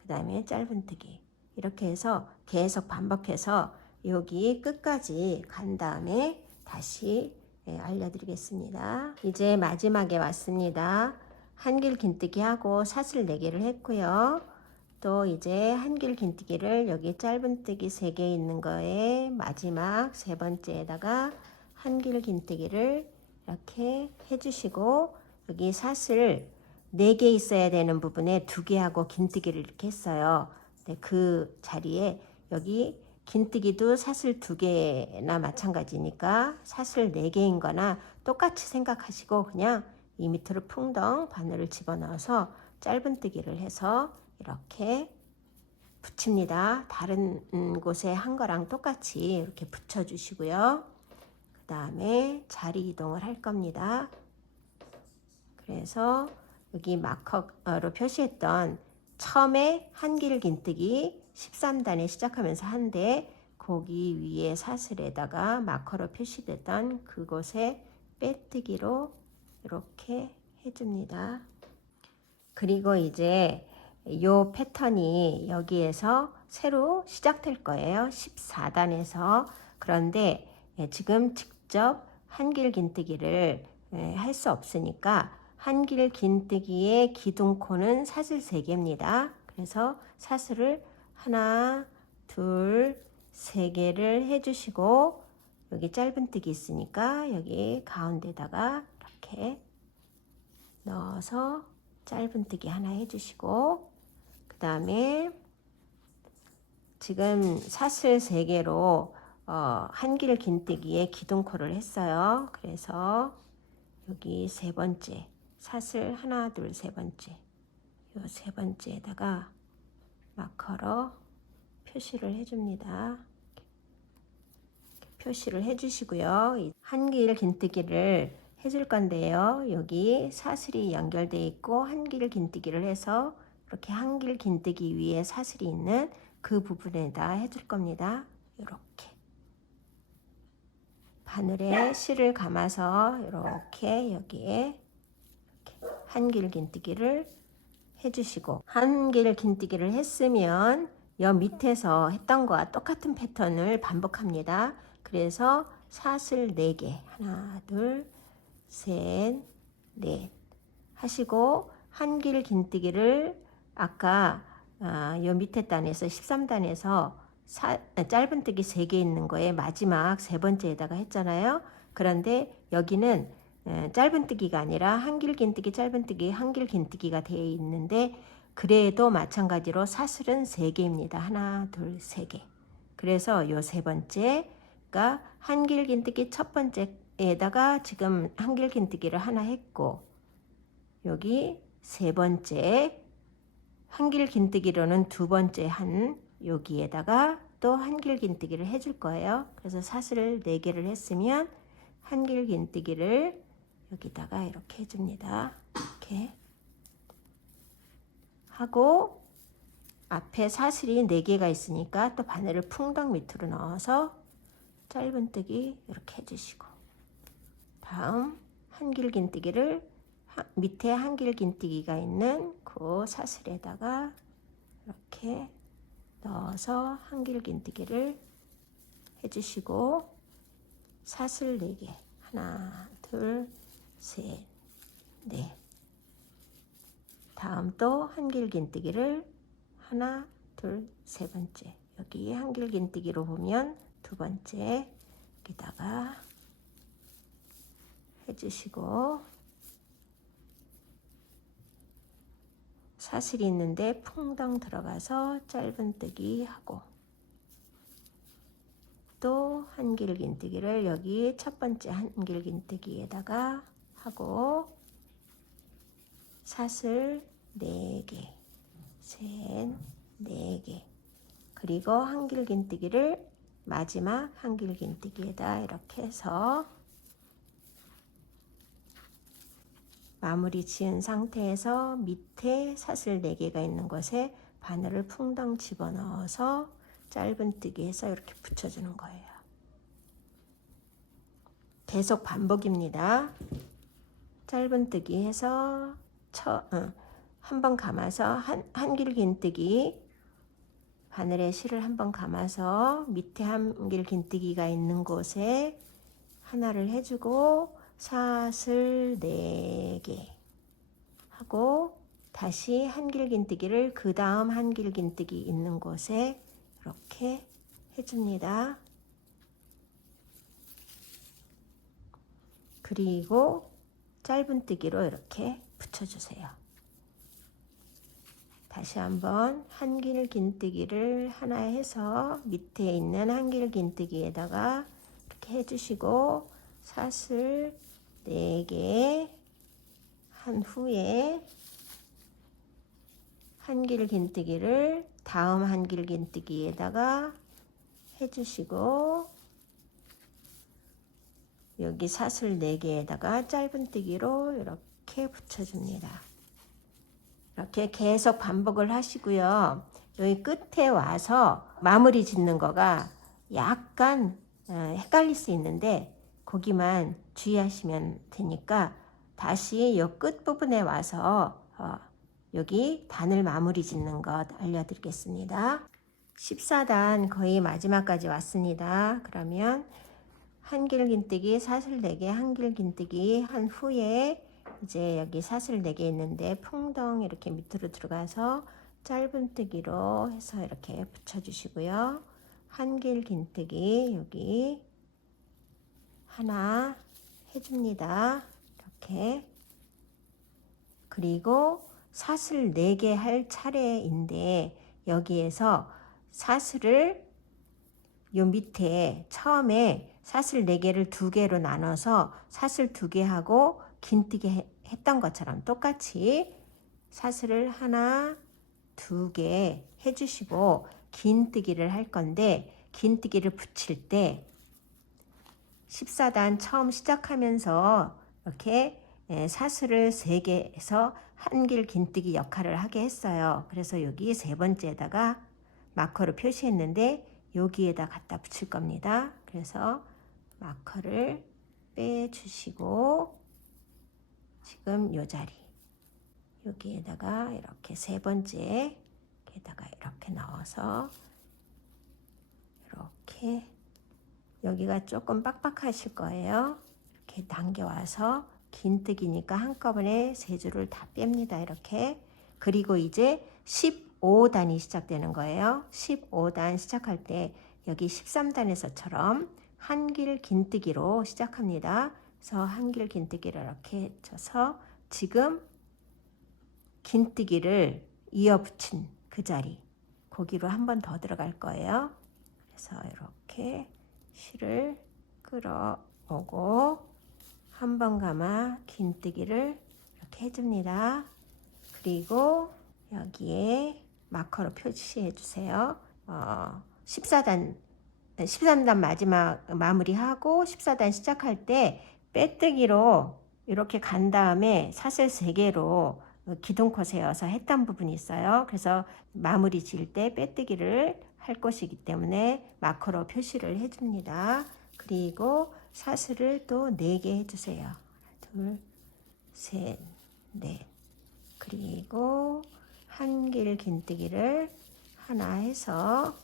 그 다음에 짧은뜨기 이렇게 해서 계속 반복해서 여기 끝까지 간 다음에 다시 알려드리겠습니다. 이제 마지막에 왔습니다. 한길긴뜨기 하고 사슬 4개를 했고요. 또 이제 한길긴뜨기를 여기 짧은뜨기 3개 있는 거에 마지막 3번째에다가 한길긴뜨기를 이렇게 해주시고 여기 사슬 4개 있어야 되는 부분에 2개 하고 긴뜨기를 이렇게 했어요. 그 자리에 여기 긴뜨기도 사슬 2개나 마찬가지니까 사슬 4개인 거나 똑같이 생각하시고 그냥 이 밑으로 풍덩 바늘을 집어넣어서 짧은뜨기를 해서 이렇게 붙입니다. 다른 곳에 한 거랑 똑같이 이렇게 붙여주시고요. 그 다음에 자리 이동을 할 겁니다. 그래서 여기 마커로 표시했던 처음에 한길긴뜨기 13단에 시작하면서 한데 거기 위에 사슬에다가 마커로 표시됐던 그곳에 빼뜨기로 이렇게 해줍니다. 그리고 이제 요 패턴이 여기에서 새로 시작될 거예요. 14단에서. 그런데 지금 직접 한길긴뜨기를 할 수 없으니까 한길긴뜨기의 기둥코는 사슬 3개입니다. 그래서 사슬을 하나, 둘, 3개를 해주시고 여기 짧은뜨기 있으니까 여기 가운데다가 이렇게 넣어서 짧은뜨기 하나 해주시고 그 다음에 지금 사슬 3개로 한길긴뜨기에 기둥코를 했어요. 그래서 여기 3번째 사슬 하나, 둘, 3번째 요 3번째에다가 마커로 표시를 해줍니다. 표시를 해주시고요. 한길긴뜨기를 해줄 건데요. 여기 사슬이 연결되어 있고 한길긴뜨기를 해서 이렇게 한길긴뜨기 위에 사슬이 있는 그 부분에다 해줄 겁니다. 이렇게 바늘에 실을 감아서 이렇게 여기에 이렇게 한길긴뜨기를 해주시고 한길긴뜨기를 했으면 여 밑에서 했던 거와 똑같은 패턴을 반복합니다. 그래서 사슬 4개 하나, 둘, 셋, 넷 하시고 한길긴뜨기를 아까 요 밑에 단에서 13단에서 짧은뜨기 3개 있는 거에 마지막 3번째에다가 했잖아요. 그런데 여기는 짧은뜨기가 아니라 한길긴뜨기, 짧은뜨기, 한길긴뜨기가 되어 있는데 그래도 마찬가지로 사슬은 3개입니다. 하나, 둘, 3개. 그래서 요 3번째가 한길긴뜨기 첫 번째에다가 지금 한길긴뜨기를 하나 했고 여기 3번째 한길긴뜨기로는 2번째 한 여기에다가 또 한길긴뜨기를 해줄 거예요. 그래서 사슬을 4개를 했으면 한길긴뜨기를 여기다가 이렇게 해줍니다. 이렇게 하고 앞에 사슬이 4개가 있으니까 또 바늘을 풍덩 밑으로 넣어서 짧은뜨기 이렇게 해주시고 다음 한길긴뜨기를 밑에 한길긴뜨기가 있는 그 사슬에다가 이렇게 넣어서 한길긴뜨기를 해주시고 사슬 4개 하나, 둘, 셋, 넷 다음 또 한길긴뜨기를 하나, 둘, 3번째 여기 한길긴뜨기로 보면 2번째 여기다가 해주시고 사슬이 있는데 풍덩 들어가서 짧은뜨기 하고 또 한길긴뜨기를 여기 첫 번째 한길긴뜨기에다가 하고 사슬 4개, 셋, 4개, 그리고 한길긴뜨기를 마지막 한길긴뜨기에다 이렇게 해서 마무리 지은 상태에서 밑에 사슬 4개가 있는 곳에 바늘을 풍덩 집어넣어서 짧은뜨기해서 이렇게 붙여주는 거예요. 계속 반복입니다. 짧은뜨기 해서 한번 감아서 한길긴뜨기, 바늘에 실을 한번 감아서 밑에 한길긴뜨기가 있는 곳에 하나를 해주고 사슬 4개 하고 다시 한길긴뜨기를 그 다음 한길긴뜨기 있는 곳에 이렇게 해줍니다. 그리고 짧은뜨기로 이렇게 붙여주세요. 다시 한번 한길긴뜨기를 하나 해서 밑에 있는 한길긴뜨기에다가 이렇게 해주시고 사슬 4개 한 후에 한길긴뜨기를 다음 한길긴뜨기에다가 해주시고 여기 사슬 4개에다가 짧은뜨기로 이렇게 붙여줍니다. 이렇게 계속 반복을 하시고요. 여기 끝에 와서 마무리 짓는 거가 약간 헷갈릴 수 있는데 거기만 주의하시면 되니까 다시 이 끝부분에 와서 여기 단을 마무리 짓는 것 알려드리겠습니다. 14단 거의 마지막까지 왔습니다. 그러면 한길긴뜨기 사슬 4개 한길긴뜨기 한 후에 이제 여기 사슬 4개 있는데 풍덩 이렇게 밑으로 들어가서 짧은뜨기로 해서 이렇게 붙여주시고요. 한길긴뜨기 여기 하나 해줍니다. 이렇게. 그리고 사슬 4개 할 차례인데 여기에서 사슬을 요 밑에 처음에 사슬 4개를 2개로 나눠서 사슬 2개 하고 긴뜨기 했던 것처럼 똑같이 사슬을 하나 2개 해주시고 긴뜨기를 할 건데 긴뜨기를 붙일 때 14단 처음 시작하면서 이렇게 사슬을 3개에서 한길 긴뜨기 역할을 하게 했어요. 그래서 여기 세 번째에다가 마커로 표시했는데 여기에다 갖다 붙일 겁니다. 그래서 마커를 빼주시고 지금 요 자리 여기에다가 이렇게 세 번째에다가 이렇게 넣어서 이렇게 여기가 조금 빡빡하실 거예요. 이렇게 당겨와서 긴뜨기니까 한꺼번에 세 줄을 다 뺍니다. 이렇게. 그리고 이제 15단이 시작되는 거예요. 15단 시작할 때 여기 13단에서처럼 한길 긴뜨기로 시작합니다. 그래서 한길 긴뜨기를 이렇게 쳐서 지금 긴뜨기를 이어 붙인 그 자리 거기로 한 번 더 들어갈 거예요. 그래서 이렇게 실을 끌어오고 한 번 감아 긴뜨기를 이렇게 해줍니다. 그리고 여기에 마커로 표시해 주세요. 13단 마지막 마무리하고 14단 시작할 때 빼뜨기로 이렇게 간 다음에 사슬 3개로 기둥코 세워서 했던 부분이 있어요. 그래서 마무리 지을 때 빼뜨기를 할 것이기 때문에 마커로 표시를 해줍니다. 그리고 사슬을 또 4개 해주세요. 둘, 셋, 넷. 그리고 한길 긴뜨기를 하나 해서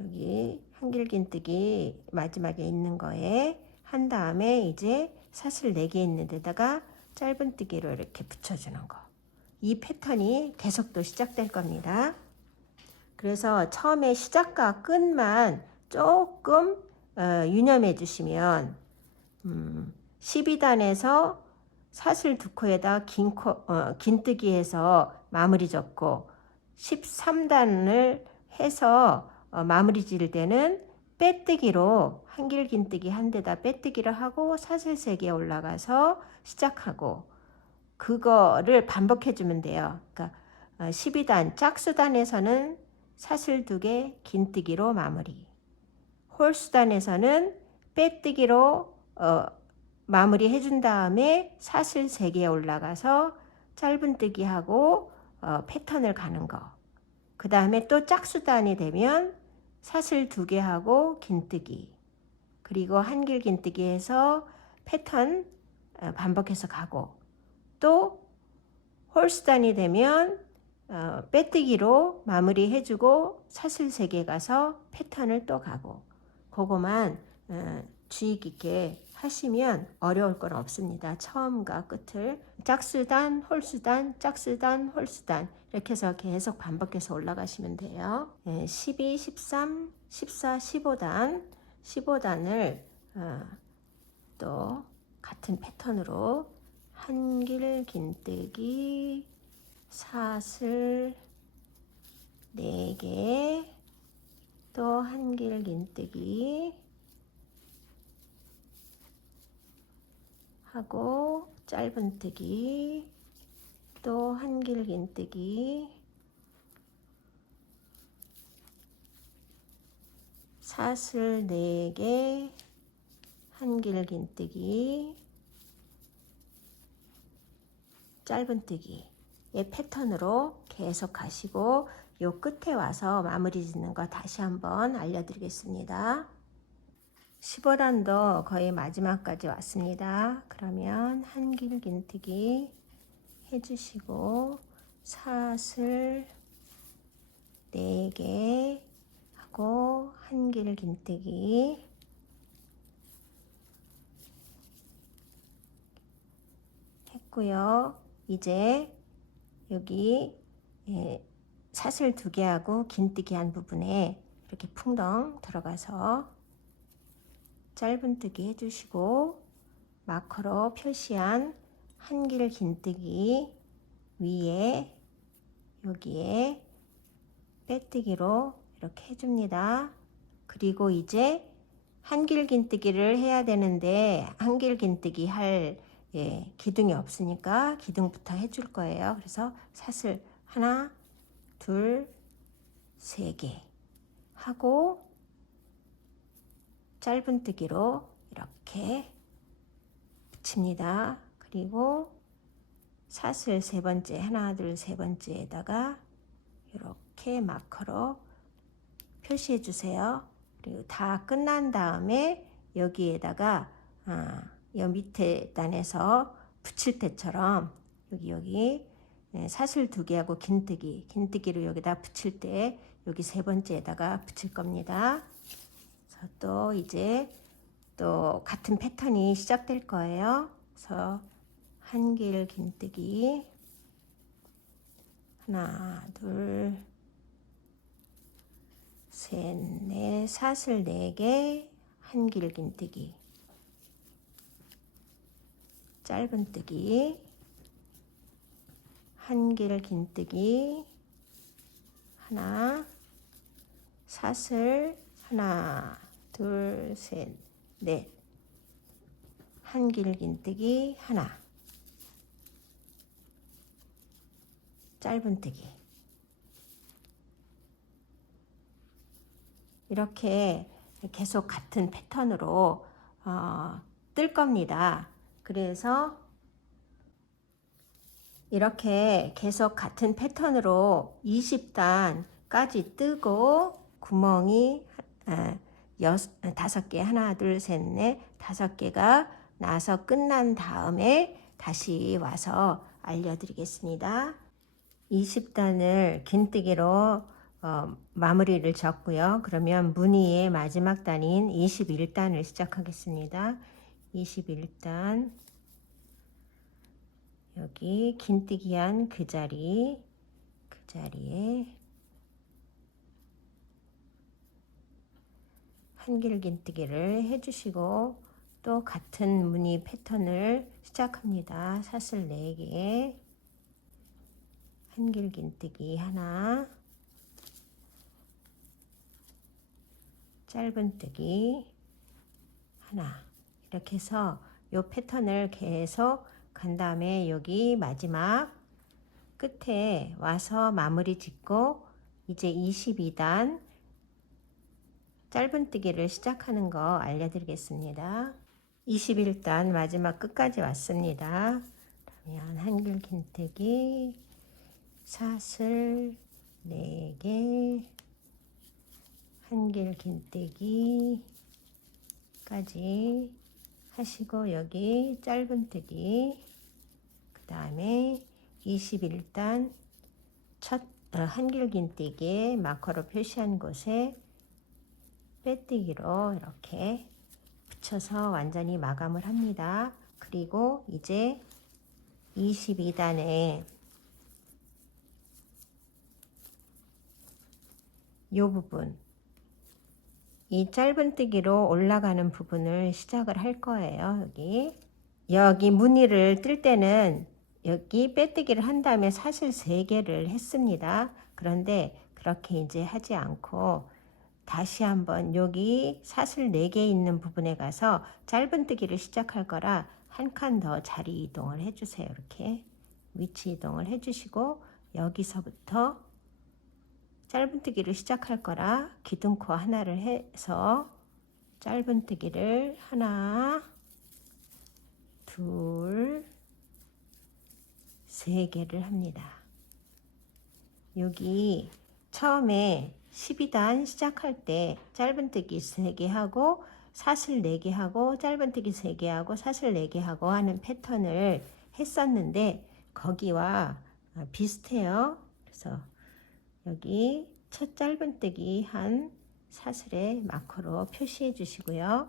여기 한길 긴뜨기 마지막에 있는 거에 한 다음에 이제 사슬 4개 있는 데다가 짧은뜨기로 이렇게 붙여주는 거. 이 패턴이 계속 또 시작될 겁니다. 그래서 처음에 시작과 끝만 조금 유념해 주시면 12단에서 사슬 2코에다 긴뜨기 해서 마무리 졌고 13단을 해서 마무리 지을 때는 빼뜨기로 한길긴뜨기 한 데다 빼뜨기를 하고 사슬 3개 올라가서 시작하고 그거를 반복해 주면 돼요. 그러니까 12단 짝수단에서는 사슬 2개 긴뜨기로 마무리, 홀수단에서는 빼뜨기로 마무리 해준 다음에 사슬 3개 올라가서 짧은뜨기 하고 패턴을 가는 거. 그 다음에 또 짝수단이 되면 사슬 2개 하고 긴뜨기, 그리고 한길긴뜨기 해서 패턴 반복해서 가고, 또 홀수단이 되면 빼뜨기로 마무리 해주고 사슬 3개 가서 패턴을 또 가고, 그거만 주의 깊게 하시면 어려울 건 없습니다. 처음과 끝을 짝수단, 홀수단, 짝수단, 홀수단 이렇게 해서 계속 반복해서 올라가시면 돼요. 12, 13, 14, 15단, 15단을 또 같은 패턴으로 한길긴뜨기, 사슬 4개, 또 한길긴뜨기 하고 짧은뜨기, 또 한길긴뜨기, 사슬 4개, 한길긴뜨기, 짧은뜨기의 패턴으로 계속 가시고, 요 끝에 와서 마무리 짓는 거 다시 한번 알려드리겠습니다. 15단도 거의 마지막까지 왔습니다. 그러면 한길긴뜨기 해주시고 사슬 4개 하고 한길긴뜨기 했고요. 이제 여기 사슬 2개 하고 긴뜨기 한 부분에 이렇게 풍덩 들어가서 짧은뜨기 해주시고, 마커로 표시한 한길긴뜨기 위에 여기에 빼뜨기로 이렇게 해줍니다. 그리고 이제 한길긴뜨기를 해야 되는데 한길긴뜨기 할 기둥이 없으니까 기둥부터 해줄 거예요. 그래서 사슬 하나, 둘, 3개 하고 짧은뜨기로 이렇게 붙입니다. 그리고 사슬 3번째, 하나, 둘, 3번째에다가 이렇게 마커로 표시해 주세요. 그리고 다 끝난 다음에 여기에다가 여 밑에 단에서 붙일 때처럼 여기 사슬 2개 하고 긴뜨기로 여기다 붙일 때 여기 3번째에다가 붙일 겁니다. 그래서 또 이제 또 같은 패턴이 시작될 거예요. 그래서 한길긴뜨기 하나, 둘, 셋, 넷, 사슬 4개, 한길긴뜨기, 짧은뜨기, 한길긴뜨기 하나, 사슬 하나, 둘, 셋, 넷, 한길긴뜨기 하나, 짧은뜨기. 이렇게 계속 같은 패턴으로 뜰 겁니다. 그래서 이렇게 계속 같은 패턴으로 20단까지 뜨고 구멍이 5개, 하나, 둘, 셋, 넷, 5개가 나서 끝난 다음에 다시 와서 알려드리겠습니다. 20단을 긴뜨기로 마무리를 졌고요. 그러면 무늬의 마지막 단인 21단을 시작하겠습니다. 21단 여기 긴뜨기 한 그 자리에 한길긴뜨기를 해주시고, 또 같은 무늬 패턴을 시작합니다. 사슬 4개, 한길긴뜨기 하나, 짧은뜨기 하나, 이렇게 해서 요 패턴을 계속 간 다음에 여기 마지막 끝에 와서 마무리 짓고 이제 22단 짧은뜨기를 시작하는 거 알려드리겠습니다. 21단 마지막 끝까지 왔습니다. 그러면 한길 긴뜨기 사슬 4개, 한길 긴뜨기까지 하시고 여기 짧은뜨기, 그 다음에 21단 첫 한길 긴뜨기에 마커로 표시한 곳에 빼뜨기로 이렇게 붙여서 완전히 마감을 합니다. 그리고 이제 22단에 이 부분, 이 짧은뜨기로 올라가는 부분을 시작을 할 거예요. 여기 무늬를 뜰 때는 여기 빼뜨기를 한 다음에 사슬 3개를 했습니다. 그런데 그렇게 이제 하지 않고 다시 한번 여기 사슬 4개 있는 부분에 가서 짧은뜨기를 시작할 거라 한 칸 더 자리 이동을 해주세요. 이렇게 위치 이동을 해주시고 여기서부터 짧은뜨기를 시작할 거라 기둥코 하나를 해서 짧은뜨기를 하나, 둘, 3개를 합니다. 여기 처음에 12단 시작할 때 짧은뜨기 3개 하고 사슬 4개 하고 짧은뜨기 3개 하고 사슬 4개 하고 하는 패턴을 했었는데 거기와 비슷해요. 그래서 여기 첫 짧은뜨기 한 사슬에 마커로 표시해 주시고요.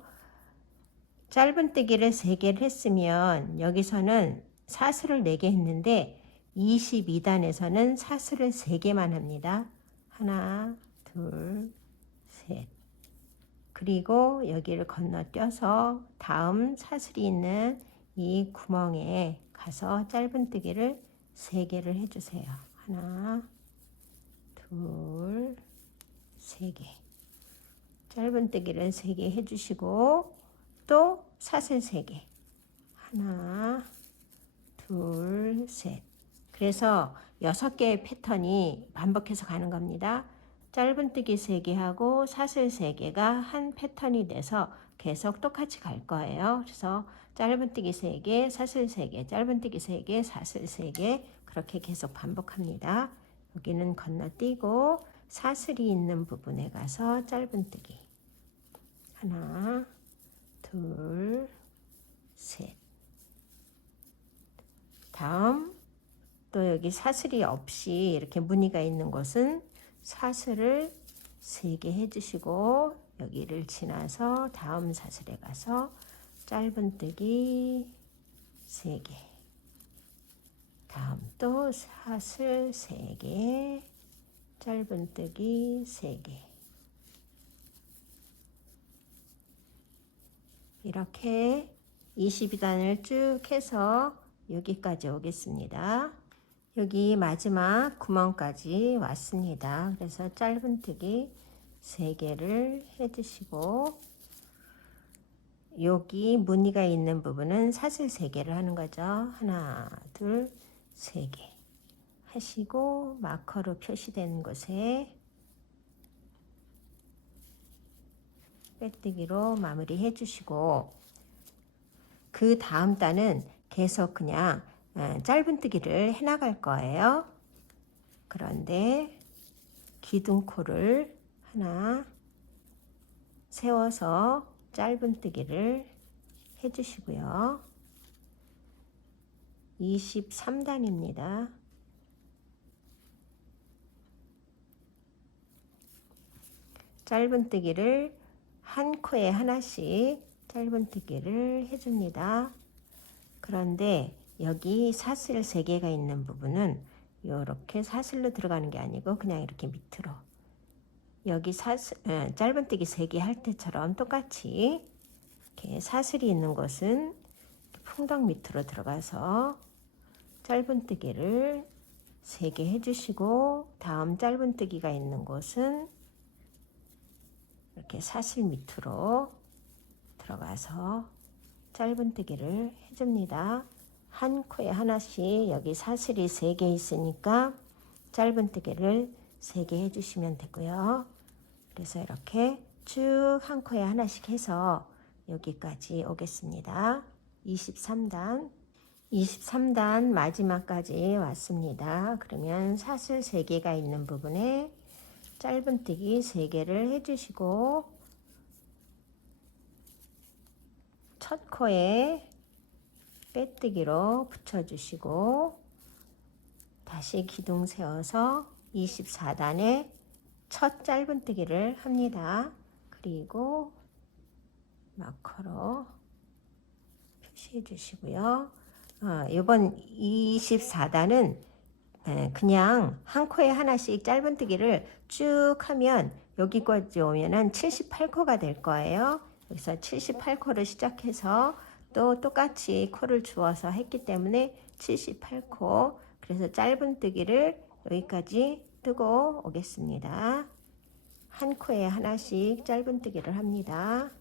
짧은뜨기를 3개를 했으면 여기서는 사슬을 4개 했는데 22단에서는 사슬을 3개만 합니다. 하나, 둘, 셋. 그리고 여기를 건너뛰어서 다음 사슬이 있는 이 구멍에 가서 짧은뜨기를 3개를 해주세요. 하나, 둘, 3개. 짧은뜨기를 3개 해주시고 또 사슬 3개. 하나, 둘, 셋. 그래서 6개의 패턴이 반복해서 가는 겁니다. 짧은뜨기 3개 하고 사슬 3개가 한 패턴이 돼서 계속 똑같이 갈 거예요. 그래서 짧은뜨기 3개, 사슬 3개, 짧은뜨기 3개, 사슬 3개 그렇게 계속 반복합니다. 여기는 건너뛰고 사슬이 있는 부분에 가서 짧은뜨기 하나, 둘, 셋. 다음 또 여기 사슬이 없이 이렇게 무늬가 있는 곳은 사슬을 3개 해주시고 여기를 지나서 다음 사슬에 가서 짧은뜨기 3개, 다음 또 사슬 3개, 짧은뜨기 3개. 이렇게 22단을 쭉 해서 여기까지 오겠습니다. 여기 마지막 구멍까지 왔습니다. 그래서 짧은뜨기 3개를 해주시고 여기 무늬가 있는 부분은 사슬 3개를 하는 거죠. 하나, 둘, 3개 하시고 마커로 표시된 곳에 빼뜨기로 마무리 해주시고 그 다음 단은 계속 그냥 짧은뜨기를 해나갈 거예요. 그런데 기둥코를 하나 세워서 짧은뜨기를 해주시고요. 23단입니다. 짧은뜨기를 한 코에 하나씩 짧은뜨기를 해줍니다. 그런데 여기 사슬 3개가 있는 부분은 이렇게 사슬로 들어가는 게 아니고 그냥 이렇게 밑으로 여기 짧은뜨기 3개 할 때처럼 똑같이 이렇게 사슬이 있는 곳은 풍덩 밑으로 들어가서 짧은뜨기를 3개 해주시고 다음 짧은뜨기가 있는 곳은 이렇게 사슬 밑으로 들어가서 짧은뜨기를 해줍니다. 한 코에 하나씩 여기 사슬이 3개 있으니까 짧은뜨기를 3개 해주시면 되고요. 그래서 이렇게 쭉 한 코에 하나씩 해서 여기까지 오겠습니다. 23단 마지막까지 왔습니다. 그러면 사슬 3개가 있는 부분에 짧은뜨기 3개를 해주시고 첫 코에 빼뜨기로 붙여주시고 다시 기둥 세워서 24단에 첫 짧은뜨기를 합니다. 그리고 마커로 표시해 주시고요. 이번 24단은 그냥 한 코에 하나씩 짧은뜨기를 쭉 하면 여기까지 오면은 78코가 될 거예요. 여기서 78코를 시작해서 또 똑같이 코를 주어서 했기 때문에 78코. 그래서 짧은뜨기를 여기까지 뜨고 오겠습니다. 한 코에 하나씩 짧은뜨기를 합니다.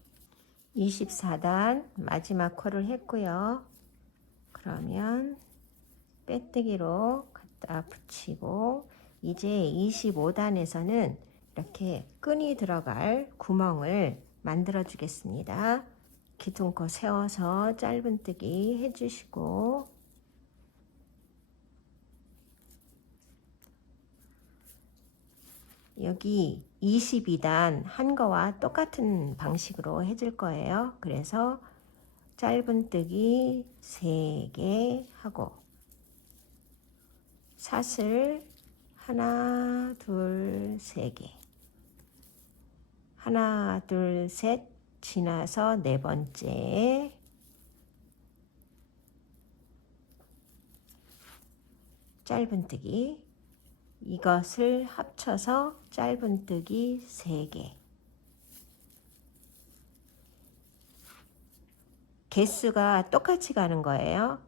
24단 마지막 코를 했고요. 그러면 빼뜨기로 갖다 붙이고 이제 25단에서는 이렇게 끈이 들어갈 구멍을 만들어 주겠습니다. 기둥코 세워서 짧은뜨기 해주시고 여기 22단 한 거와 똑같은 방식으로 해줄 거예요. 그래서 짧은뜨기 3개 하고 사슬 하나, 둘, 3개 하나, 둘, 셋 지나서 4번째 짧은뜨기 이것을 합쳐서 짧은뜨기 3개 개수가 똑같이 가는 거예요.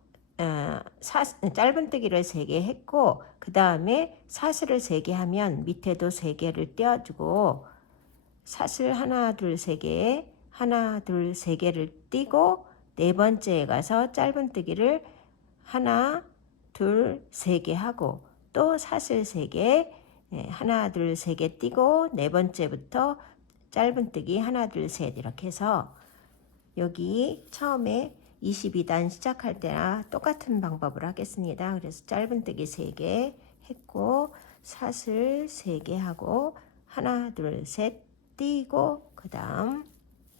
짧은뜨기를 3개 했고 그 다음에 사슬을 3개 하면 밑에도 3개를 떼어주고 사슬 하나 둘 3개 하나 둘 3개를 띄고 4번째에 가서 짧은뜨기를 하나 둘 3개 하고 또 사슬 3개 하나 둘 3개 띄고 4번째부터 짧은뜨기 하나 둘 셋 이렇게 해서 여기 처음에 22단 시작할 때나 똑같은 방법을 하겠습니다. 그래서 짧은뜨기 3개 했고 사슬 3개 하고 하나 둘 셋 띄고 그 다음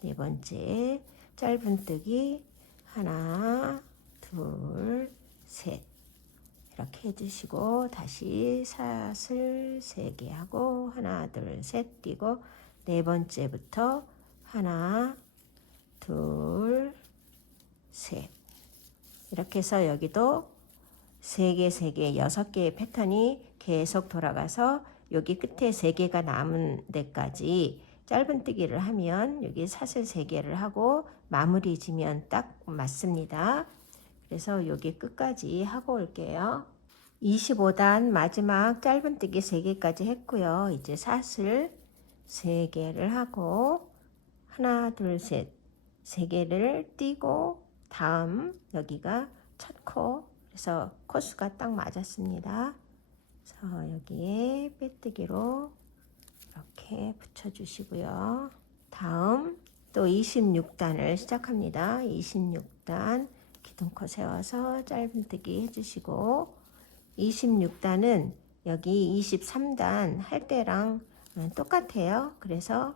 4번째 짧은뜨기 하나 둘 셋 이렇게 해주시고 다시 사슬 3개 하고 하나 둘 셋 띄고 4번째부터 하나 둘 셋 이렇게 해서 여기도 3개 3개 6개의 패턴이 계속 돌아가서 여기 끝에 3개가 남은 데까지 짧은뜨기를 하면 여기 사슬 3개를 하고 마무리 지면 딱 맞습니다. 그래서 여기 끝까지 하고 올게요. 25단 마지막 짧은뜨기 3개까지 했고요. 이제 사슬 3개를 하고 하나 둘 셋 3개를 띄고 다음 여기가 첫 코 그래서 코수가 딱 맞았습니다. 그래서 여기에 빼뜨기로 이렇게 붙여주시고요. 다음 또 26단을 시작합니다. 26단 기둥코 세워서 짧은뜨기 해주시고 26단은 여기 23단 할 때랑 똑같아요. 그래서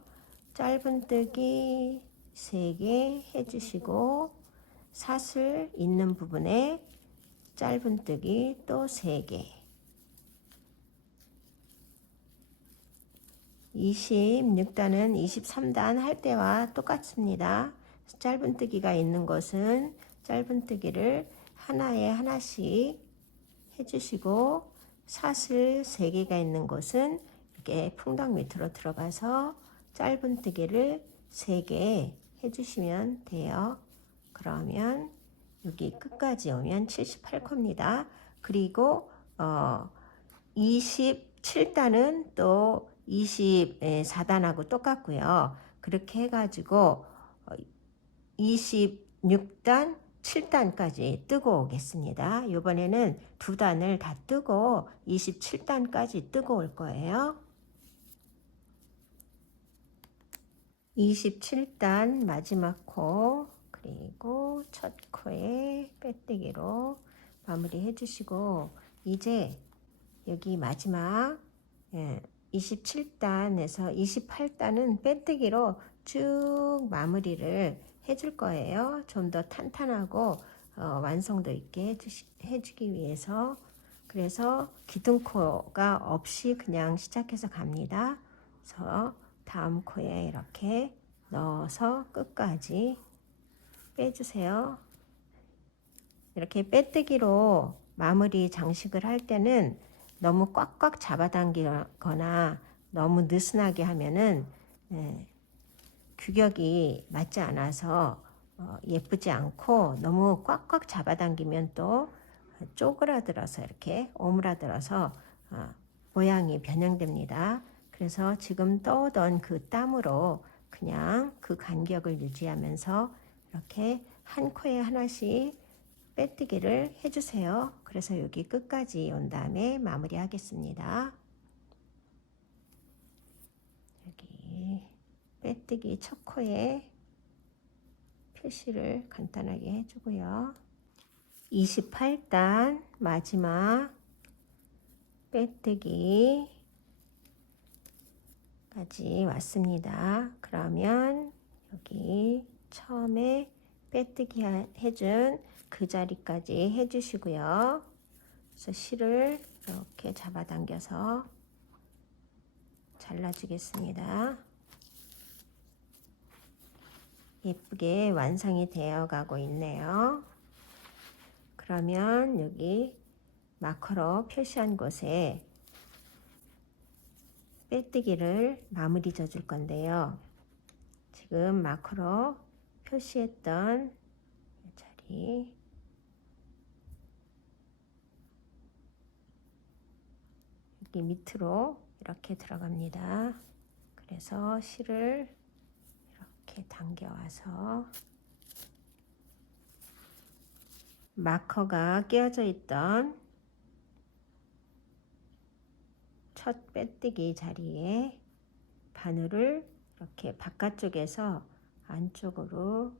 짧은뜨기 3개 해주시고 사슬 있는 부분에 짧은뜨기 또 3개 26단은 23단 할 때와 똑같습니다. 짧은뜨기가 있는 곳은 짧은뜨기를 하나에 하나씩 해주시고 사슬 3개가 있는 곳은 이렇게 풍덩 밑으로 들어가서 짧은뜨기를 3개 해주시면 돼요. 그러면 여기 끝까지 오면 78코입니다. 그리고 27단은 또 24단하고 똑같고요. 그렇게 해가지고 26단, 7단까지 뜨고 오겠습니다. 이번에는 두 단을 다 뜨고 27단까지 뜨고 올 거예요. 27단 마지막 코, 그리고 첫 코에 빼뜨기로 마무리 해주시고, 이제 여기 마지막 27단에서 28단은 빼뜨기로 쭉 마무리를 해줄 거예요. 좀 더 탄탄하고 완성도 있게 해주기 위해서. 그래서 기둥코가 없이 그냥 시작해서 갑니다. 그래서 다음 코에 이렇게 넣어서 끝까지 빼주세요. 이렇게 빼뜨기로 마무리 장식을 할 때는 너무 꽉꽉 잡아당기거나 너무 느슨하게 하면은 규격이 맞지 않아서 예쁘지 않고, 너무 꽉꽉 잡아당기면 또 쪼그라들어서 이렇게 오므라들어서 모양이 변형됩니다. 그래서 지금 떠오던 그 땀으로 그냥 그 간격을 유지하면서 이렇게 한 코에 하나씩 빼뜨기를 해주세요. 그래서 여기 끝까지 온 다음에 마무리 하겠습니다. 여기 빼뜨기 첫 코에 표시를 간단하게 해주고요. 28단 마지막 빼뜨기까지 왔습니다. 그러면 여기 처음에 빼뜨기 해준 그 자리까지 해주시고요. 그래서 실을 이렇게 잡아당겨서 잘라주겠습니다. 예쁘게 완성이 되어 가고 있네요. 그러면 여기 마커로 표시한 곳에 빼뜨기를 마무리 져줄 건데요. 지금 마커로 표시했던 이 자리, 여기 밑으로 이렇게 들어갑니다. 그래서 실을 이렇게 당겨와서 마커가 끼워져 있던 첫 빼뜨기 자리에 바늘을 이렇게 바깥쪽에서 안쪽으로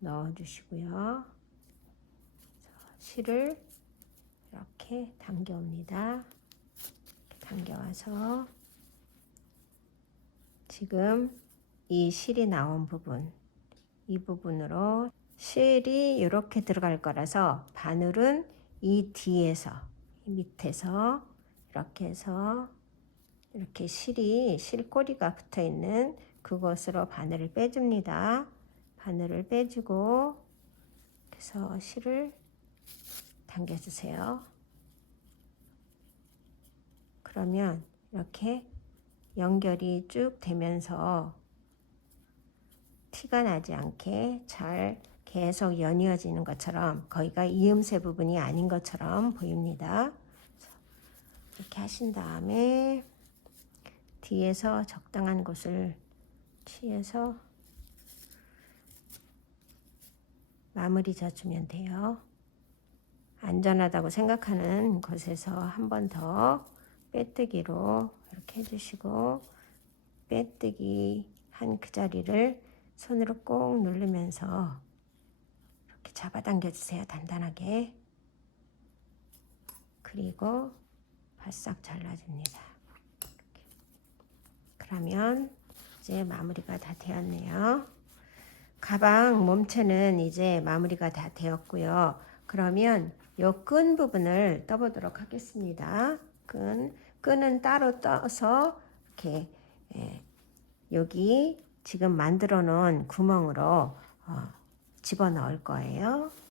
넣어 주시고요. 실을 이렇게 당겨옵니다. 당겨와서 지금 이 실이 나온 부분, 이 부분으로 실이 이렇게 들어갈 거라서 바늘은 이 뒤에서, 이 밑에서 이렇게 해서 이렇게 실꼬리가 붙어 있는 그곳으로 바늘을 빼줍니다. 바늘을 빼주고 그래서 실을 당겨주세요. 그러면 이렇게 연결이 쭉 되면서 티가 나지 않게 잘 계속 연이어지는 것처럼, 거기가 이음새 부분이 아닌 것처럼 보입니다. 이렇게 하신 다음에 뒤에서 적당한 곳을 취해서 마무리 져주면 돼요. 안전하다고 생각하는 곳에서 한 번 더 빼뜨기로 이렇게 해주시고, 빼뜨기 한 그 자리를 손으로 꼭 누르면서 이렇게 잡아당겨 주세요. 단단하게. 그리고 바싹 잘라줍니다. 그러면 이제 마무리가 다 되었네요. 가방 몸체는 이제 마무리가 다 되었고요. 그러면 요 끈 부분을 떠보도록 하겠습니다. 끈은 따로 떠서 이렇게 여기 지금 만들어 놓은 구멍으로 집어 넣을 거예요.